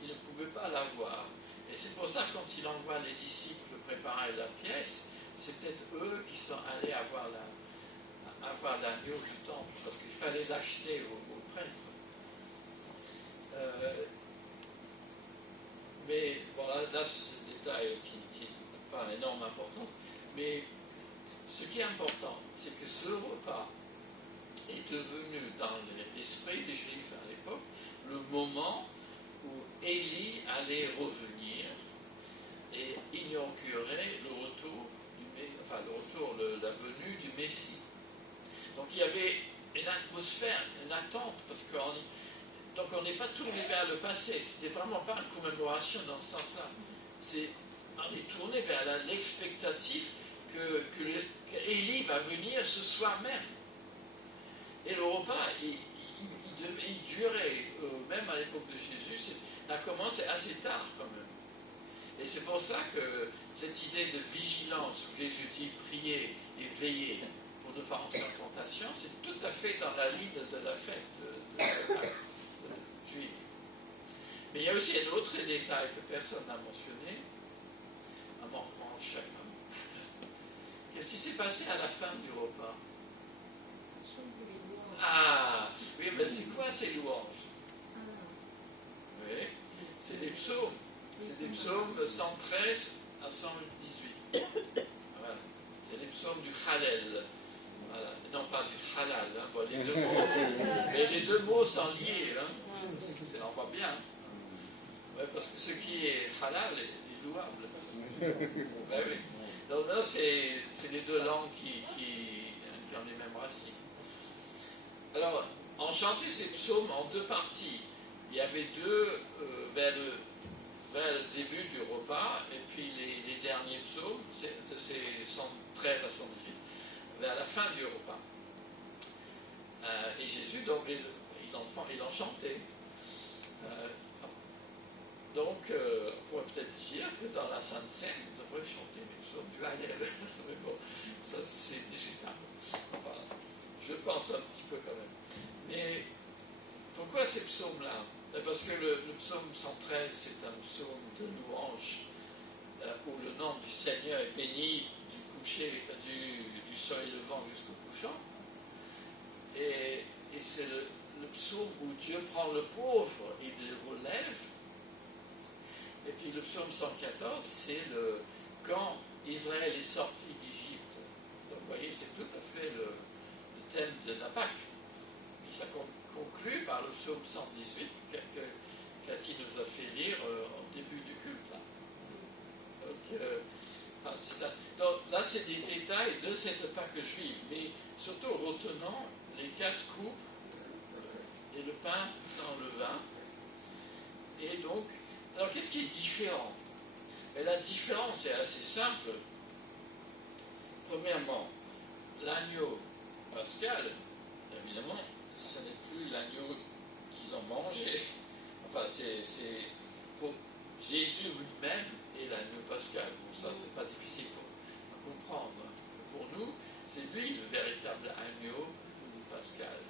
qu'il ne pouvait pas l'avoir. Et c'est pour ça, quand il envoie les disciples préparer la pièce, c'est peut-être eux qui sont allés avoir l'agneau du temple, parce qu'il fallait l'acheter au prêtre. Mais bon, là c'est un détail qui n'a pas énorme importance. Mais ce qui est important, c'est que ce repas est devenu dans l'esprit des Juifs à l'époque le moment où Élie allait revenir et inaugurer la venue du Messie. Donc il y avait une atmosphère, une attente, parce que Donc on n'est pas tourné vers le passé, c'était vraiment pas une commémoration dans ce sens-là. On est tourné vers l'expectative qu'Élie va venir ce soir même. Et le repas, il durait, même à l'époque de Jésus, ça a commencé assez tard quand même. Et c'est pour ça que cette idée de vigilance, où Jésus dit prier et veiller pour ne pas entrer en tentation, c'est tout à fait dans la ligne de la fête de juive. Mais il y a aussi un autre détail que personne n'a mentionné, à mon chacun. Qu'est-ce qui s'est passé à la fin du repas? Ah, oui, mais c'est quoi ces louanges? Oui, c'est des psaumes. C'est des psaumes 113 à 118. Voilà. C'est les psaumes du Hallel. Voilà. Non, pas du Halal. Hein. Bon, les deux mots, mais les deux mots sont liés. Hein. On voit bien. Ouais, parce que ce qui est halal est louable. Ben oui. Donc là, c'est les deux langues qui ont les mêmes racines. Alors, on chantait ces psaumes en deux parties. Il y avait deux vers le début du repas, et puis les derniers psaumes, de ces 113 à 118, vers la fin du repas. Et Jésus, donc, il en chantait. Donc, on pourrait peut-être dire que dans la Sainte Seine, on devrait chanter les psaumes du Hallel. Mais bon, ça c'est discutable. Enfin, je pense un petit peu quand même. Mais pourquoi ces psaumes-là? Parce que le psaume 113, c'est un psaume de louange où le nom du Seigneur est béni du soleil levant jusqu'au couchant. Et c'est le psaume où Dieu prend le pauvre et le relève. Et puis le psaume 114, c'est quand Israël est sorti d'Égypte. Donc vous voyez, c'est tout à fait le thème de la Pâque. Et ça conclut par le psaume 118 que Cathy nous a fait lire au début du culte. Donc là, c'est des détails de cette Pâque juive, mais surtout retenons les 4 coupes et le pain dans le vin. Et donc, alors qu'est-ce qui est différent? Et la différence est assez simple. Premièrement, l'agneau pascal, évidemment, ce n'est plus l'agneau qu'ils ont mangé. Enfin, c'est pour Jésus lui-même et l'agneau pascal. Bon, ça, c'est pas difficile à comprendre. Pour nous, c'est lui le véritable agneau pascal.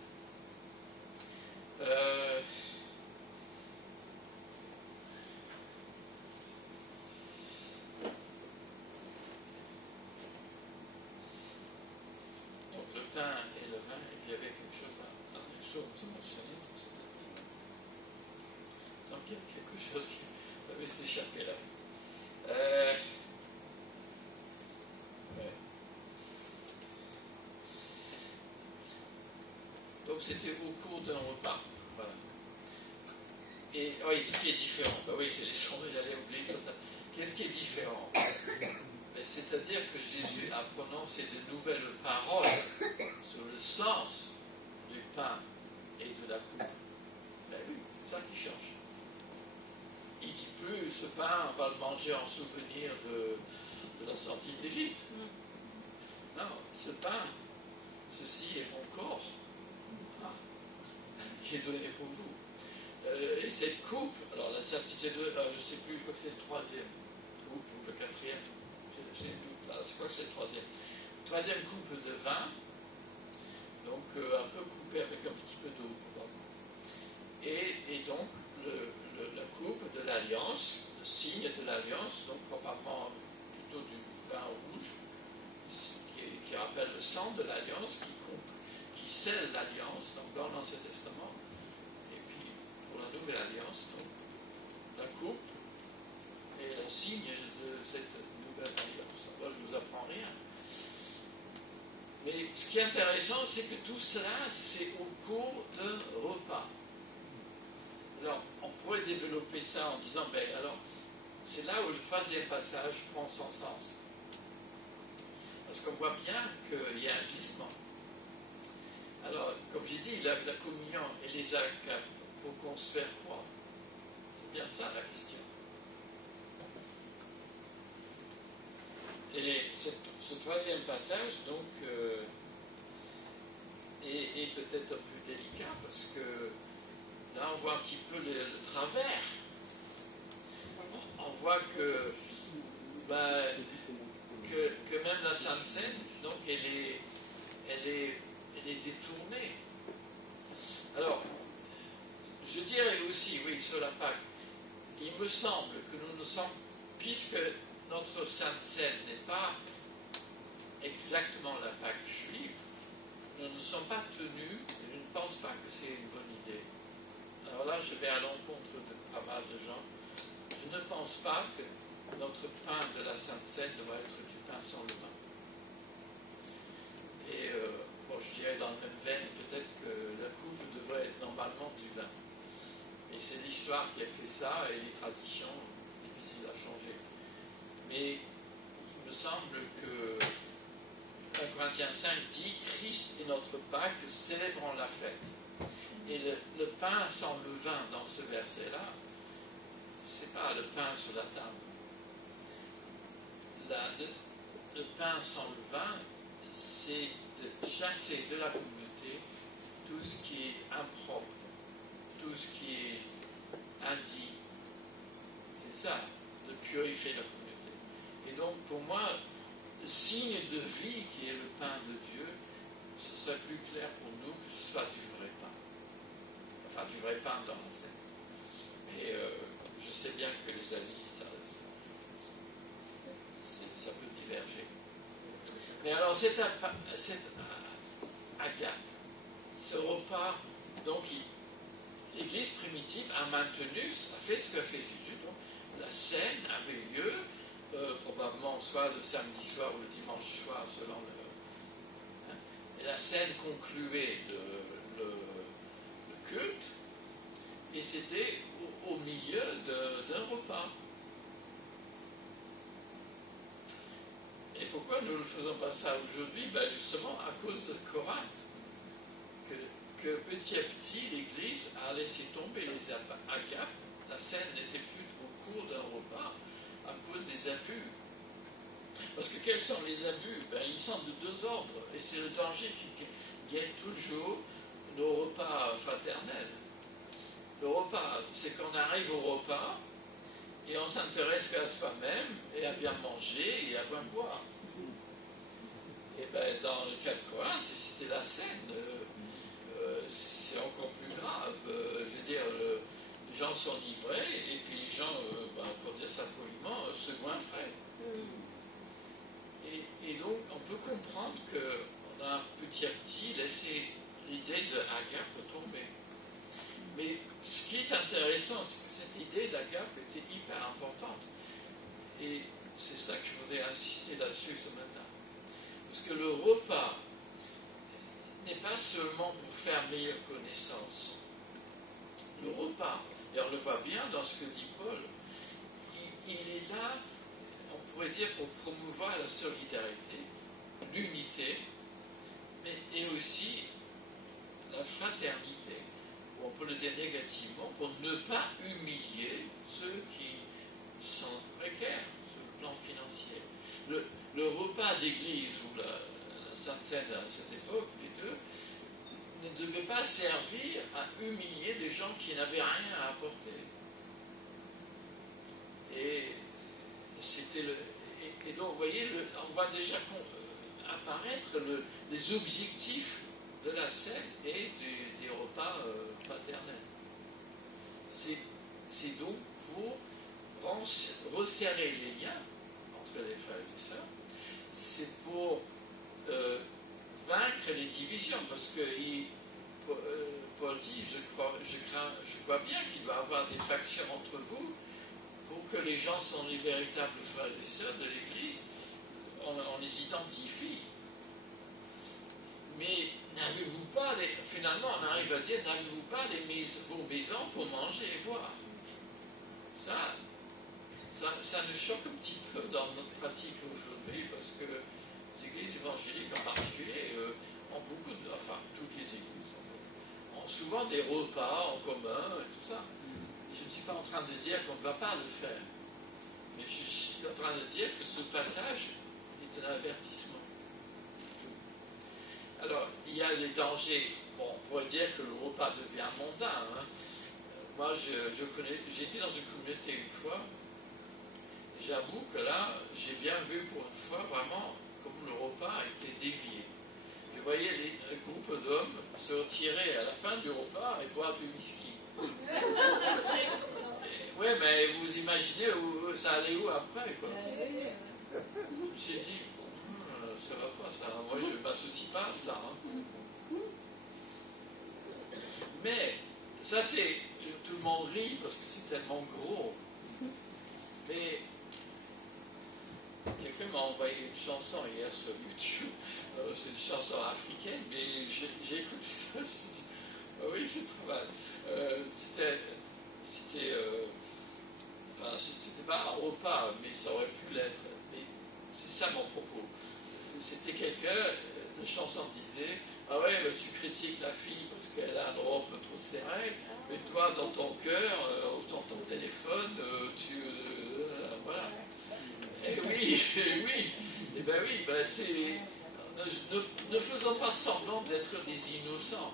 Donc le pain et le vin, et puis il y avait quelque chose dans les psaumes, c'est mentionné. Donc il y a quelque chose qui avait s'échappé là. Ouais. Donc c'était au cours d'un repas. Voilà. Et oui, ce qui est différent, ben oui, c'est les sons, j'allais oublier totalement. Qu'est-ce qui est différent? C'est-à-dire que Jésus a prononcé de nouvelles paroles sur le sens du pain et de la coupe. Ben oui, c'est ça qui change. Il ne dit plus ce pain, on va le manger en souvenir de la sortie d'Égypte. Non, ce pain, ceci est mon corps qui est donné pour vous. Et cette coupe, alors la certitude, je ne sais plus, je crois que c'est le 3e coupe ou le 4e, j'ai un doute, là, je crois que c'est le 3e. 3e coupe de vin, donc un peu coupé avec un petit peu d'eau. Et donc la coupe de l'alliance, le signe de l'alliance, donc probablement plutôt du vin rouge, qui rappelle le sang de l'alliance, qui scelle l'alliance, donc dans l'Ancien Testament. Pour la nouvelle alliance, donc, la coupe est le signe de cette nouvelle alliance. Moi, je ne vous apprends rien. Mais ce qui est intéressant, c'est que tout cela, c'est au cours d'un repas. Alors, on pourrait développer ça en disant, ben alors, c'est là où le 3e passage prend son sens. Parce qu'on voit bien qu'il y a un glissement. Alors, comme j'ai dit, la communion et les actes pour qu'on se fasse croire? C'est bien ça la question. Et ce troisième passage, donc, est peut-être un peu délicat parce que là, on voit un petit peu le travers. On voit que même la Sainte Seine, donc, elle est détournée. Alors, je dirais aussi, oui, sur la Pâque, il me semble que nous ne sommes, puisque notre Sainte Seine n'est pas exactement la Pâque juive, nous ne sommes pas tenus, je ne pense pas que c'est une bonne idée. Alors là, je vais à l'encontre de pas mal de gens. Je ne pense pas que notre pain de la Sainte Seine doit être du pain sans levain. Et bon, je dirais dans la même veine, peut-être que la coupe devrait être normalement du vin. Et c'est l'histoire qui a fait ça et les traditions difficiles à changer. Mais il me semble que 1 Corinthiens 5 dit « Christ est notre Pâque, célébrons la fête ». Et le pain sans levain dans ce verset-là, c'est pas le pain sur la table. Le pain sans levain, c'est de chasser de la communauté tout ce qui est impropre, tout ce qui est indigne. C'est ça, de purifier la communauté. Et donc, pour moi, le signe de vie qui est le pain de Dieu, ce serait plus clair pour nous que ce soit du vrai pain. Enfin, du vrai pain dans la scène. Mais je sais bien que les avis, ça peut diverger. Mais alors, cette agape, ce repas, donc, l'Église primitive a fait ce qu'a fait Jésus. Donc, la scène avait lieu, probablement soit le samedi soir ou le dimanche soir, selon le... Hein, et la scène concluait le culte, et c'était au milieu d'un repas. Et pourquoi nous ne faisons pas ça aujourd'hui? Ben justement à cause de Corinthe, que petit à petit l'Église a laissé tomber les agapes. La scène n'était plus au cours d'un repas à cause des abus. Parce que quels sont les abus? Ben, ils sont de deux ordres, et c'est le danger qui guette toujours nos repas fraternels. Le repas, c'est qu'on arrive au repas et on s'intéresse qu'à soi-même et à bien manger et à bien boire. Et bien dans le cas de Corinthe, c'était la scène. C'est encore plus grave. Je veux dire, les gens s'enivraient et puis les gens, pour dire ça poliment, se goinfraient. Et donc, on peut comprendre qu'on a petit à petit laissé l'idée de agape tomber. Mais ce qui est intéressant, c'est que cette idée d'agape était hyper importante. Et c'est ça que je voudrais insister là-dessus ce matin. Parce que le repas n'est pas seulement pour faire meilleure connaissance. Le repas, et on le voit bien dans ce que dit Paul, il est là, on pourrait dire, pour promouvoir la solidarité, l'unité, mais et aussi la fraternité. On peut le dire négativement, pour ne pas humilier ceux qui sont précaires sur le plan financier. Le repas d'église ou la Sainte Seine à cette époque, les deux, ne devait pas servir à humilier des gens qui n'avaient rien à apporter. Et donc, vous voyez, on voit déjà apparaître les objectifs de la scène et des repas fraternels. C'est donc pour resserrer les liens entre les frères et sœurs. C'est pour vaincre les divisions, parce que Paul dit, je crois bien qu'il doit y avoir des factions entre vous pour que les gens sont les véritables frères et sœurs de l'Église. On les identifie. Mais n'avez-vous pas, finalement on arrive à dire, n'avez-vous pas vos maisons pour manger et boire? Ça nous choque un petit peu dans notre pratique aujourd'hui, parce que les églises évangéliques en particulier ont toutes les églises ont souvent des repas en commun et tout ça. Je ne suis pas en train de dire qu'on ne va pas le faire. Mais je suis en train de dire que ce passage est un avertissement. Alors, il y a les dangers. Bon, on pourrait dire que le repas devient mondain. Hein. Moi, j'étais dans une communauté une fois. J'avoue que là, j'ai bien vu pour une fois vraiment comme le repas était dévié. Je voyais les groupes d'hommes se retirer à la fin du repas et boire du whisky. Oui, mais vous imaginez où ça allait où après, quoi. J'ai dit, ça va pas ça, moi je ne m'associe pas à ça. Hein. Mais, ça c'est, tout le monde rit parce que c'est tellement gros. Mais, quelqu'un m'a envoyé une chanson hier sur YouTube, c'est une chanson africaine, mais j'ai écouté ça, je me suis dit, ah oui c'est pas mal. C'était pas un repas, mais ça aurait pu l'être. C'est ça mon propos. C'était quelqu'un, la chanson disait, ah ouais, tu critiques la fille parce qu'elle a une robe trop serrée, mais toi, dans ton cœur, ou dans ton téléphone, voilà. Eh oui, oui. Eh bien oui, c'est... Ne faisons pas semblant d'être des innocents.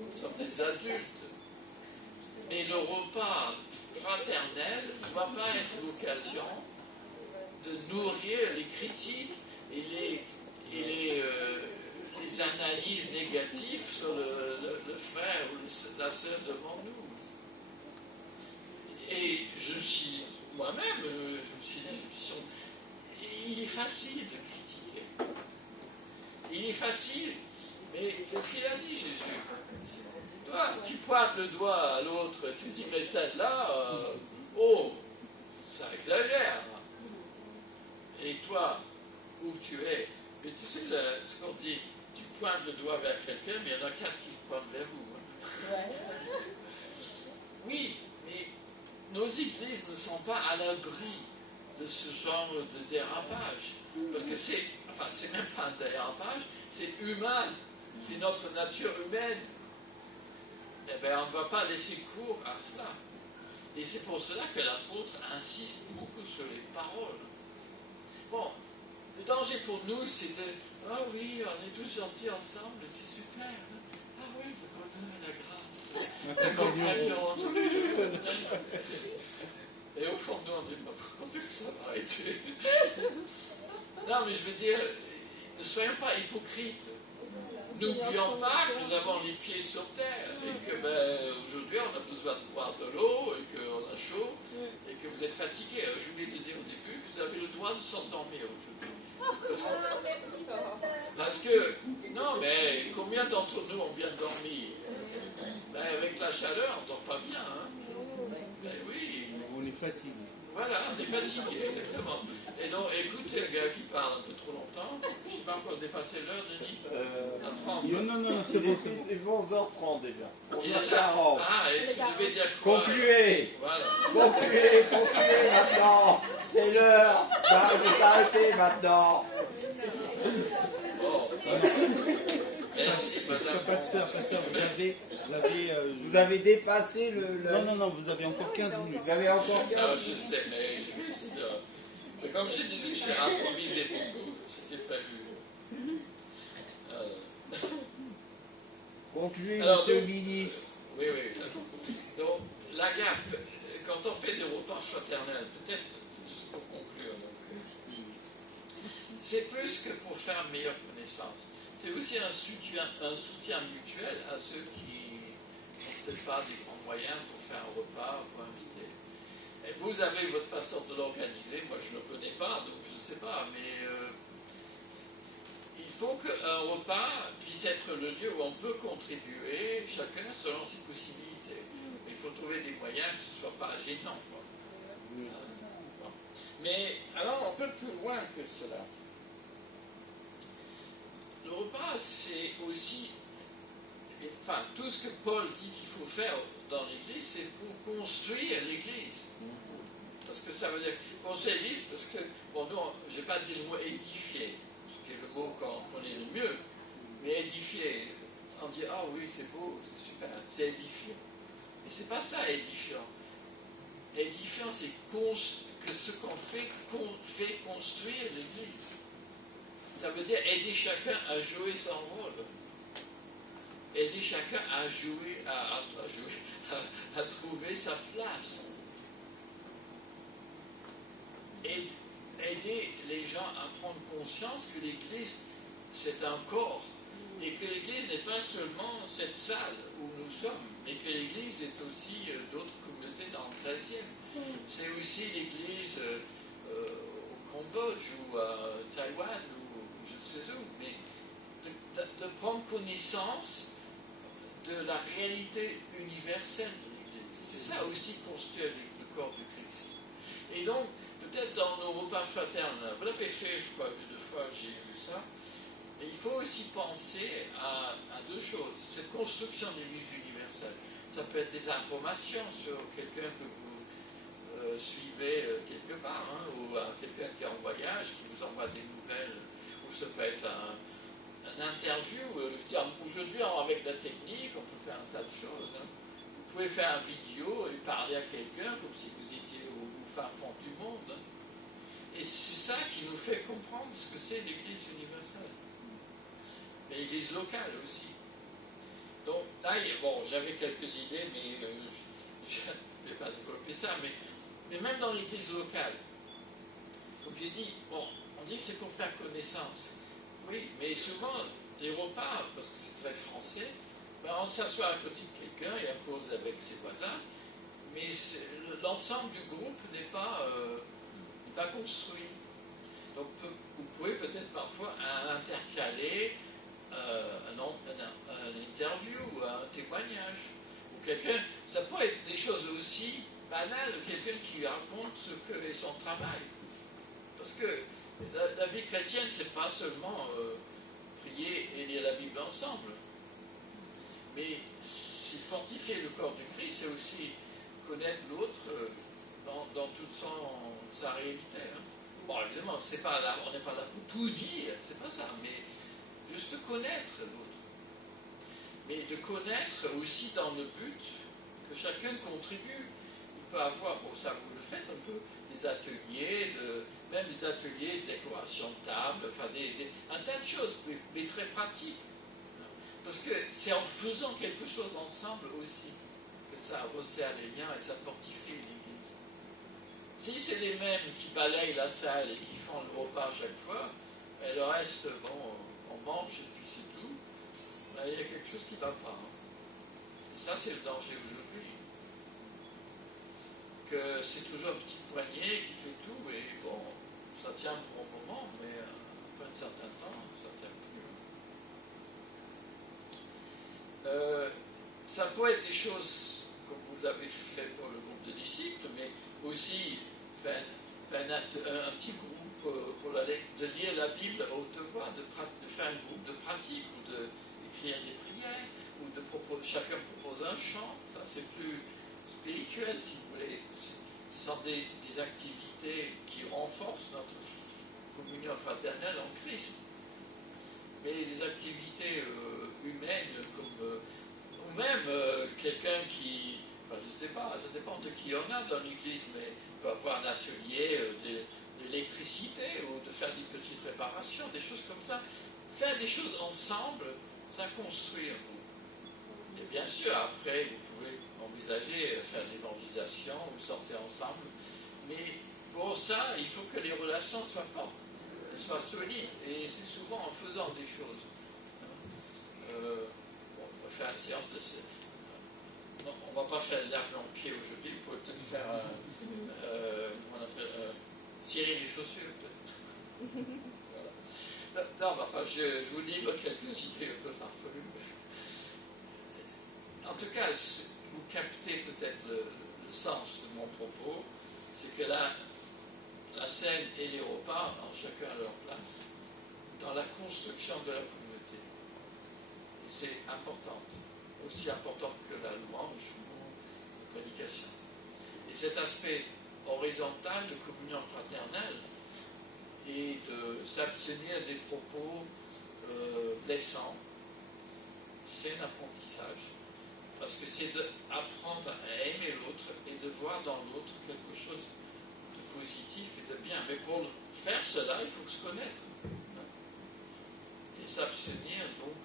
Nous sommes des adultes. Mais le repas fraternel ne doit pas être l'occasion de nourrir les critiques et les analyses négatives sur le frère ou la sœur devant nous. Et je suis moi-même, je me suis dit, il est facile de critiquer. Il est facile, mais qu'est-ce qu'il a dit Jésus? Toi, tu pointes le doigt à l'autre, tu dis, mais celle-là, ça exagère. Et toi, où tu es, mais tu sais ce qu'on dit, tu pointes le doigt vers quelqu'un, mais il y en a 4 qui pointent vers vous. Hein. Oui, mais nos églises ne sont pas à l'abri de ce genre de dérapage. Parce que c'est même pas un dérapage, c'est humain, c'est notre nature humaine. Eh bien, on ne va pas laisser cours à cela. Et c'est pour cela que l'apôtre insiste beaucoup sur les paroles. Bon, le danger pour nous, c'est de « Ah oui, on est tous gentils ensemble, c'est super. Ah oui, le bonheur, la grâce, la compagnon. » Et au fond de nous, on dit « Quand est-ce que ça va arrêter ?» Non, mais je veux dire, ne soyons pas hypocrites. N'oublions pas que nous avons les pieds sur terre et que aujourd'hui on a besoin de boire de l'eau et qu'on a chaud et que vous êtes fatigué. Je voulais te dire au début que vous avez le droit de s'endormir aujourd'hui. Parce que, non mais combien d'entre nous ont bien dormi? Avec la chaleur, on ne dort pas bien. Hein? Oui. On est fatigué. Voilà, on est fatigué, exactement. Et donc, écoutez un gars qui parle un peu trop longtemps. Je ne sais pas encore dépasser l'heure, Denis. À 30. Non, c'est bon. Il est 11h30 déjà. Il y a 40. Ah, et tu devais dire quoi? Concluez. Voilà. Concluez maintenant. C'est l'heure de s'arrêter maintenant. Bon. Merci, madame. Pasteur, vous avez dépassé le... Non, vous avez encore 15 minutes. Vous avez encore 15 minutes. Je sais, mais je vais essayer de... Mais comme je disais, j'ai improvisé beaucoup. C'était prévu. Concluez, Alors, monsieur le ministre. Oui. Donc, l'agape, quand on fait des repas fraternels, peut-être, juste pour conclure, c'est plus que pour faire meilleure connaissance. C'est aussi un soutien mutuel à ceux qui n'ont peut-être pas des grands moyens pour faire un repas, pour inviter. Et vous avez votre façon de l'organiser, moi je ne le connais pas, donc je ne sais pas, mais il faut qu'un repas puisse être le lieu où on peut contribuer, chacun selon ses possibilités. Il faut trouver des moyens que ce ne soit pas gênant. Mais alors un peu plus loin que cela. Le repas, c'est aussi, enfin, tout ce que Paul dit qu'il faut faire dans l'Église, c'est pour construire l'Église. Parce que ça veut dire construire l'Église, parce que, bon, nous, je n'ai pas dit le mot édifier, ce qui est le mot qu'on connaît le mieux, mais édifier, on dit, ah oui, c'est beau, c'est super, c'est édifiant. Mais c'est pas ça édifiant. Édifiant, c'est que ce qu'on fait construire l'Église. Ça veut dire aider chacun à jouer son rôle. Aider chacun à jouer, à trouver sa place. Aider les gens à prendre conscience que l'Église, c'est un corps. Et que l'Église n'est pas seulement cette salle où nous sommes, mais que l'Église est aussi d'autres communautés dans le 13e. C'est aussi l'Église au Cambodge ou à Taïwan ou je ne sais où, mais de prendre connaissance de la réalité universelle de l'Église. C'est ça aussi constitue le corps du Christ. Et donc, peut-être dans nos repas fraternels, vous l'avez fait, je crois, 2 fois, j'ai vu ça. Et il faut aussi penser à 2 choses. Cette construction de l'Église universelle, ça peut être des informations sur quelqu'un que vous suivez quelque part, hein, ou quelqu'un qui est en voyage, qui vous envoie des nouvelles, ou ça peut être un interview. Aujourd'hui, avec la technique, on peut faire un tas de choses. Hein. Vous pouvez faire une vidéo et parler à quelqu'un comme si vous étiez au fin fond du monde. Hein. Et c'est ça qui nous fait comprendre ce que c'est l'Église universelle. Mais l'Église locale aussi. Donc là, bon, j'avais quelques idées, mais je ne vais pas développer ça. Mais même dans l'Église locale, comme j'ai dit, bon, on dit que c'est pour faire connaissance. Oui, mais souvent, les repas, parce que c'est très français, ben on s'assoit à côté de quelqu'un et on cause avec ses voisins, mais l'ensemble du groupe n'est pas construit. Donc vous pouvez peut-être parfois intercaler un interview ou un témoignage. Ou quelqu'un, ça peut être des choses aussi banales, quelqu'un qui raconte ce que est son travail. Parce que la vie chrétienne, c'est pas seulement prier et lire la Bible ensemble. Mais c'est fortifier le corps du Christ, c'est aussi connaître l'autre dans toute sa réalité. Hein. Bon, évidemment, on n'est pas là pour tout dire, c'est pas ça, mais juste de connaître l'autre. Mais de connaître aussi dans le but que chacun contribue. Il peut avoir, pour ça vous le faites un peu, des ateliers, même des ateliers de décoration de table, enfin un tas de choses, mais très pratiques. Parce que c'est en faisant quelque chose ensemble aussi que ça resserre les liens et ça fortifie l'Église. Si c'est les mêmes qui balayent la salle et qui font le repas à chaque fois, et le reste, bon, on mange et puis c'est tout, ben, il y a quelque chose qui ne va pas. Hein. Et ça, c'est le danger aujourd'hui. Que c'est toujours une petite poignée qui fait tout, et bon, ça tient pour un moment, mais après un certain temps, ça ne tient plus. Ça peut être des choses comme vous avez fait pour le groupe de disciples, mais aussi faire un petit groupe de lire la Bible à haute voix, de faire un groupe de pratique, ou d'écrire des prières, ou chacun propose un chant. Ça, c'est plus spirituel, si vous voulez. Ce sont des activités qui renforcent notre communion fraternelle en Christ. Mais des activités humaines, comme ou même quelqu'un qui, ben, je ne sais pas, ça dépend de qui on a dans l'Église, mais il peut avoir un atelier d'électricité ou de faire des petites réparations, des choses comme ça. Faire des choses ensemble, ça construit un groupe. Et bien sûr, après, vous pouvez envisager faire l'évangélisation ou sortir ensemble, mais pour ça, il faut que les relations soient fortes, soient solides, et c'est souvent en faisant des choses. On va faire une séance de... Non, on ne va pas faire l'herbe en pied aujourd'hui, vous pouvez peut-être faire cirer les chaussures, peut-être. Voilà. Non, enfin, je vous livre quelques idées un peu farfelues. En tout cas, vous captez peut-être le sens de mon propos, c'est que là, la scène et les repas ont chacun à leur place dans la construction de la communauté. Et c'est important, aussi important que la louange ou la prédication. Et cet aspect horizontal de communion fraternelle et de s'abstenir des propos blessants, c'est un apprentissage. Parce que c'est d'apprendre à aimer l'autre et de voir dans l'autre quelque chose de positif et de bien. Mais pour faire cela, il faut se connaître. Et s'abstenir, donc,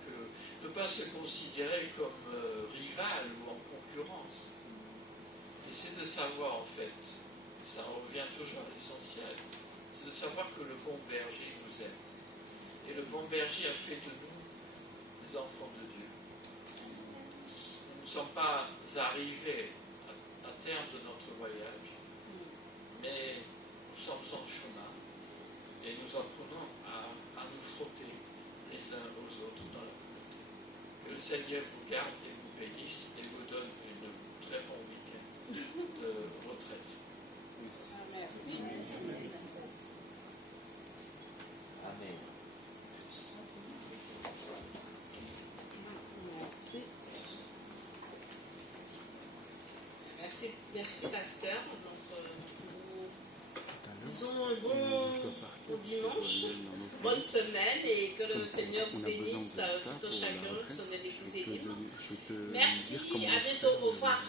ne pas se considérer comme rival ou en concurrence. Et c'est de savoir, en fait, ça revient toujours à l'essentiel, c'est de savoir que le bon berger nous aime. Et le bon berger a fait de nous des enfants de Dieu. Nous ne sommes pas arrivés à terme de notre voyage, mais nous sommes en chemin et nous apprenons à nous frotter les uns aux autres dans la communauté. Que le Seigneur vous garde et vous bénisse et vous donne un très bon week-end de retraite. Merci. Amen. Merci pasteur. Donc, nous disons un bon dimanche, bonne semaine et que le Seigneur vous bénisse tout un chacun, son Église est libre. Merci, à bientôt, au revoir.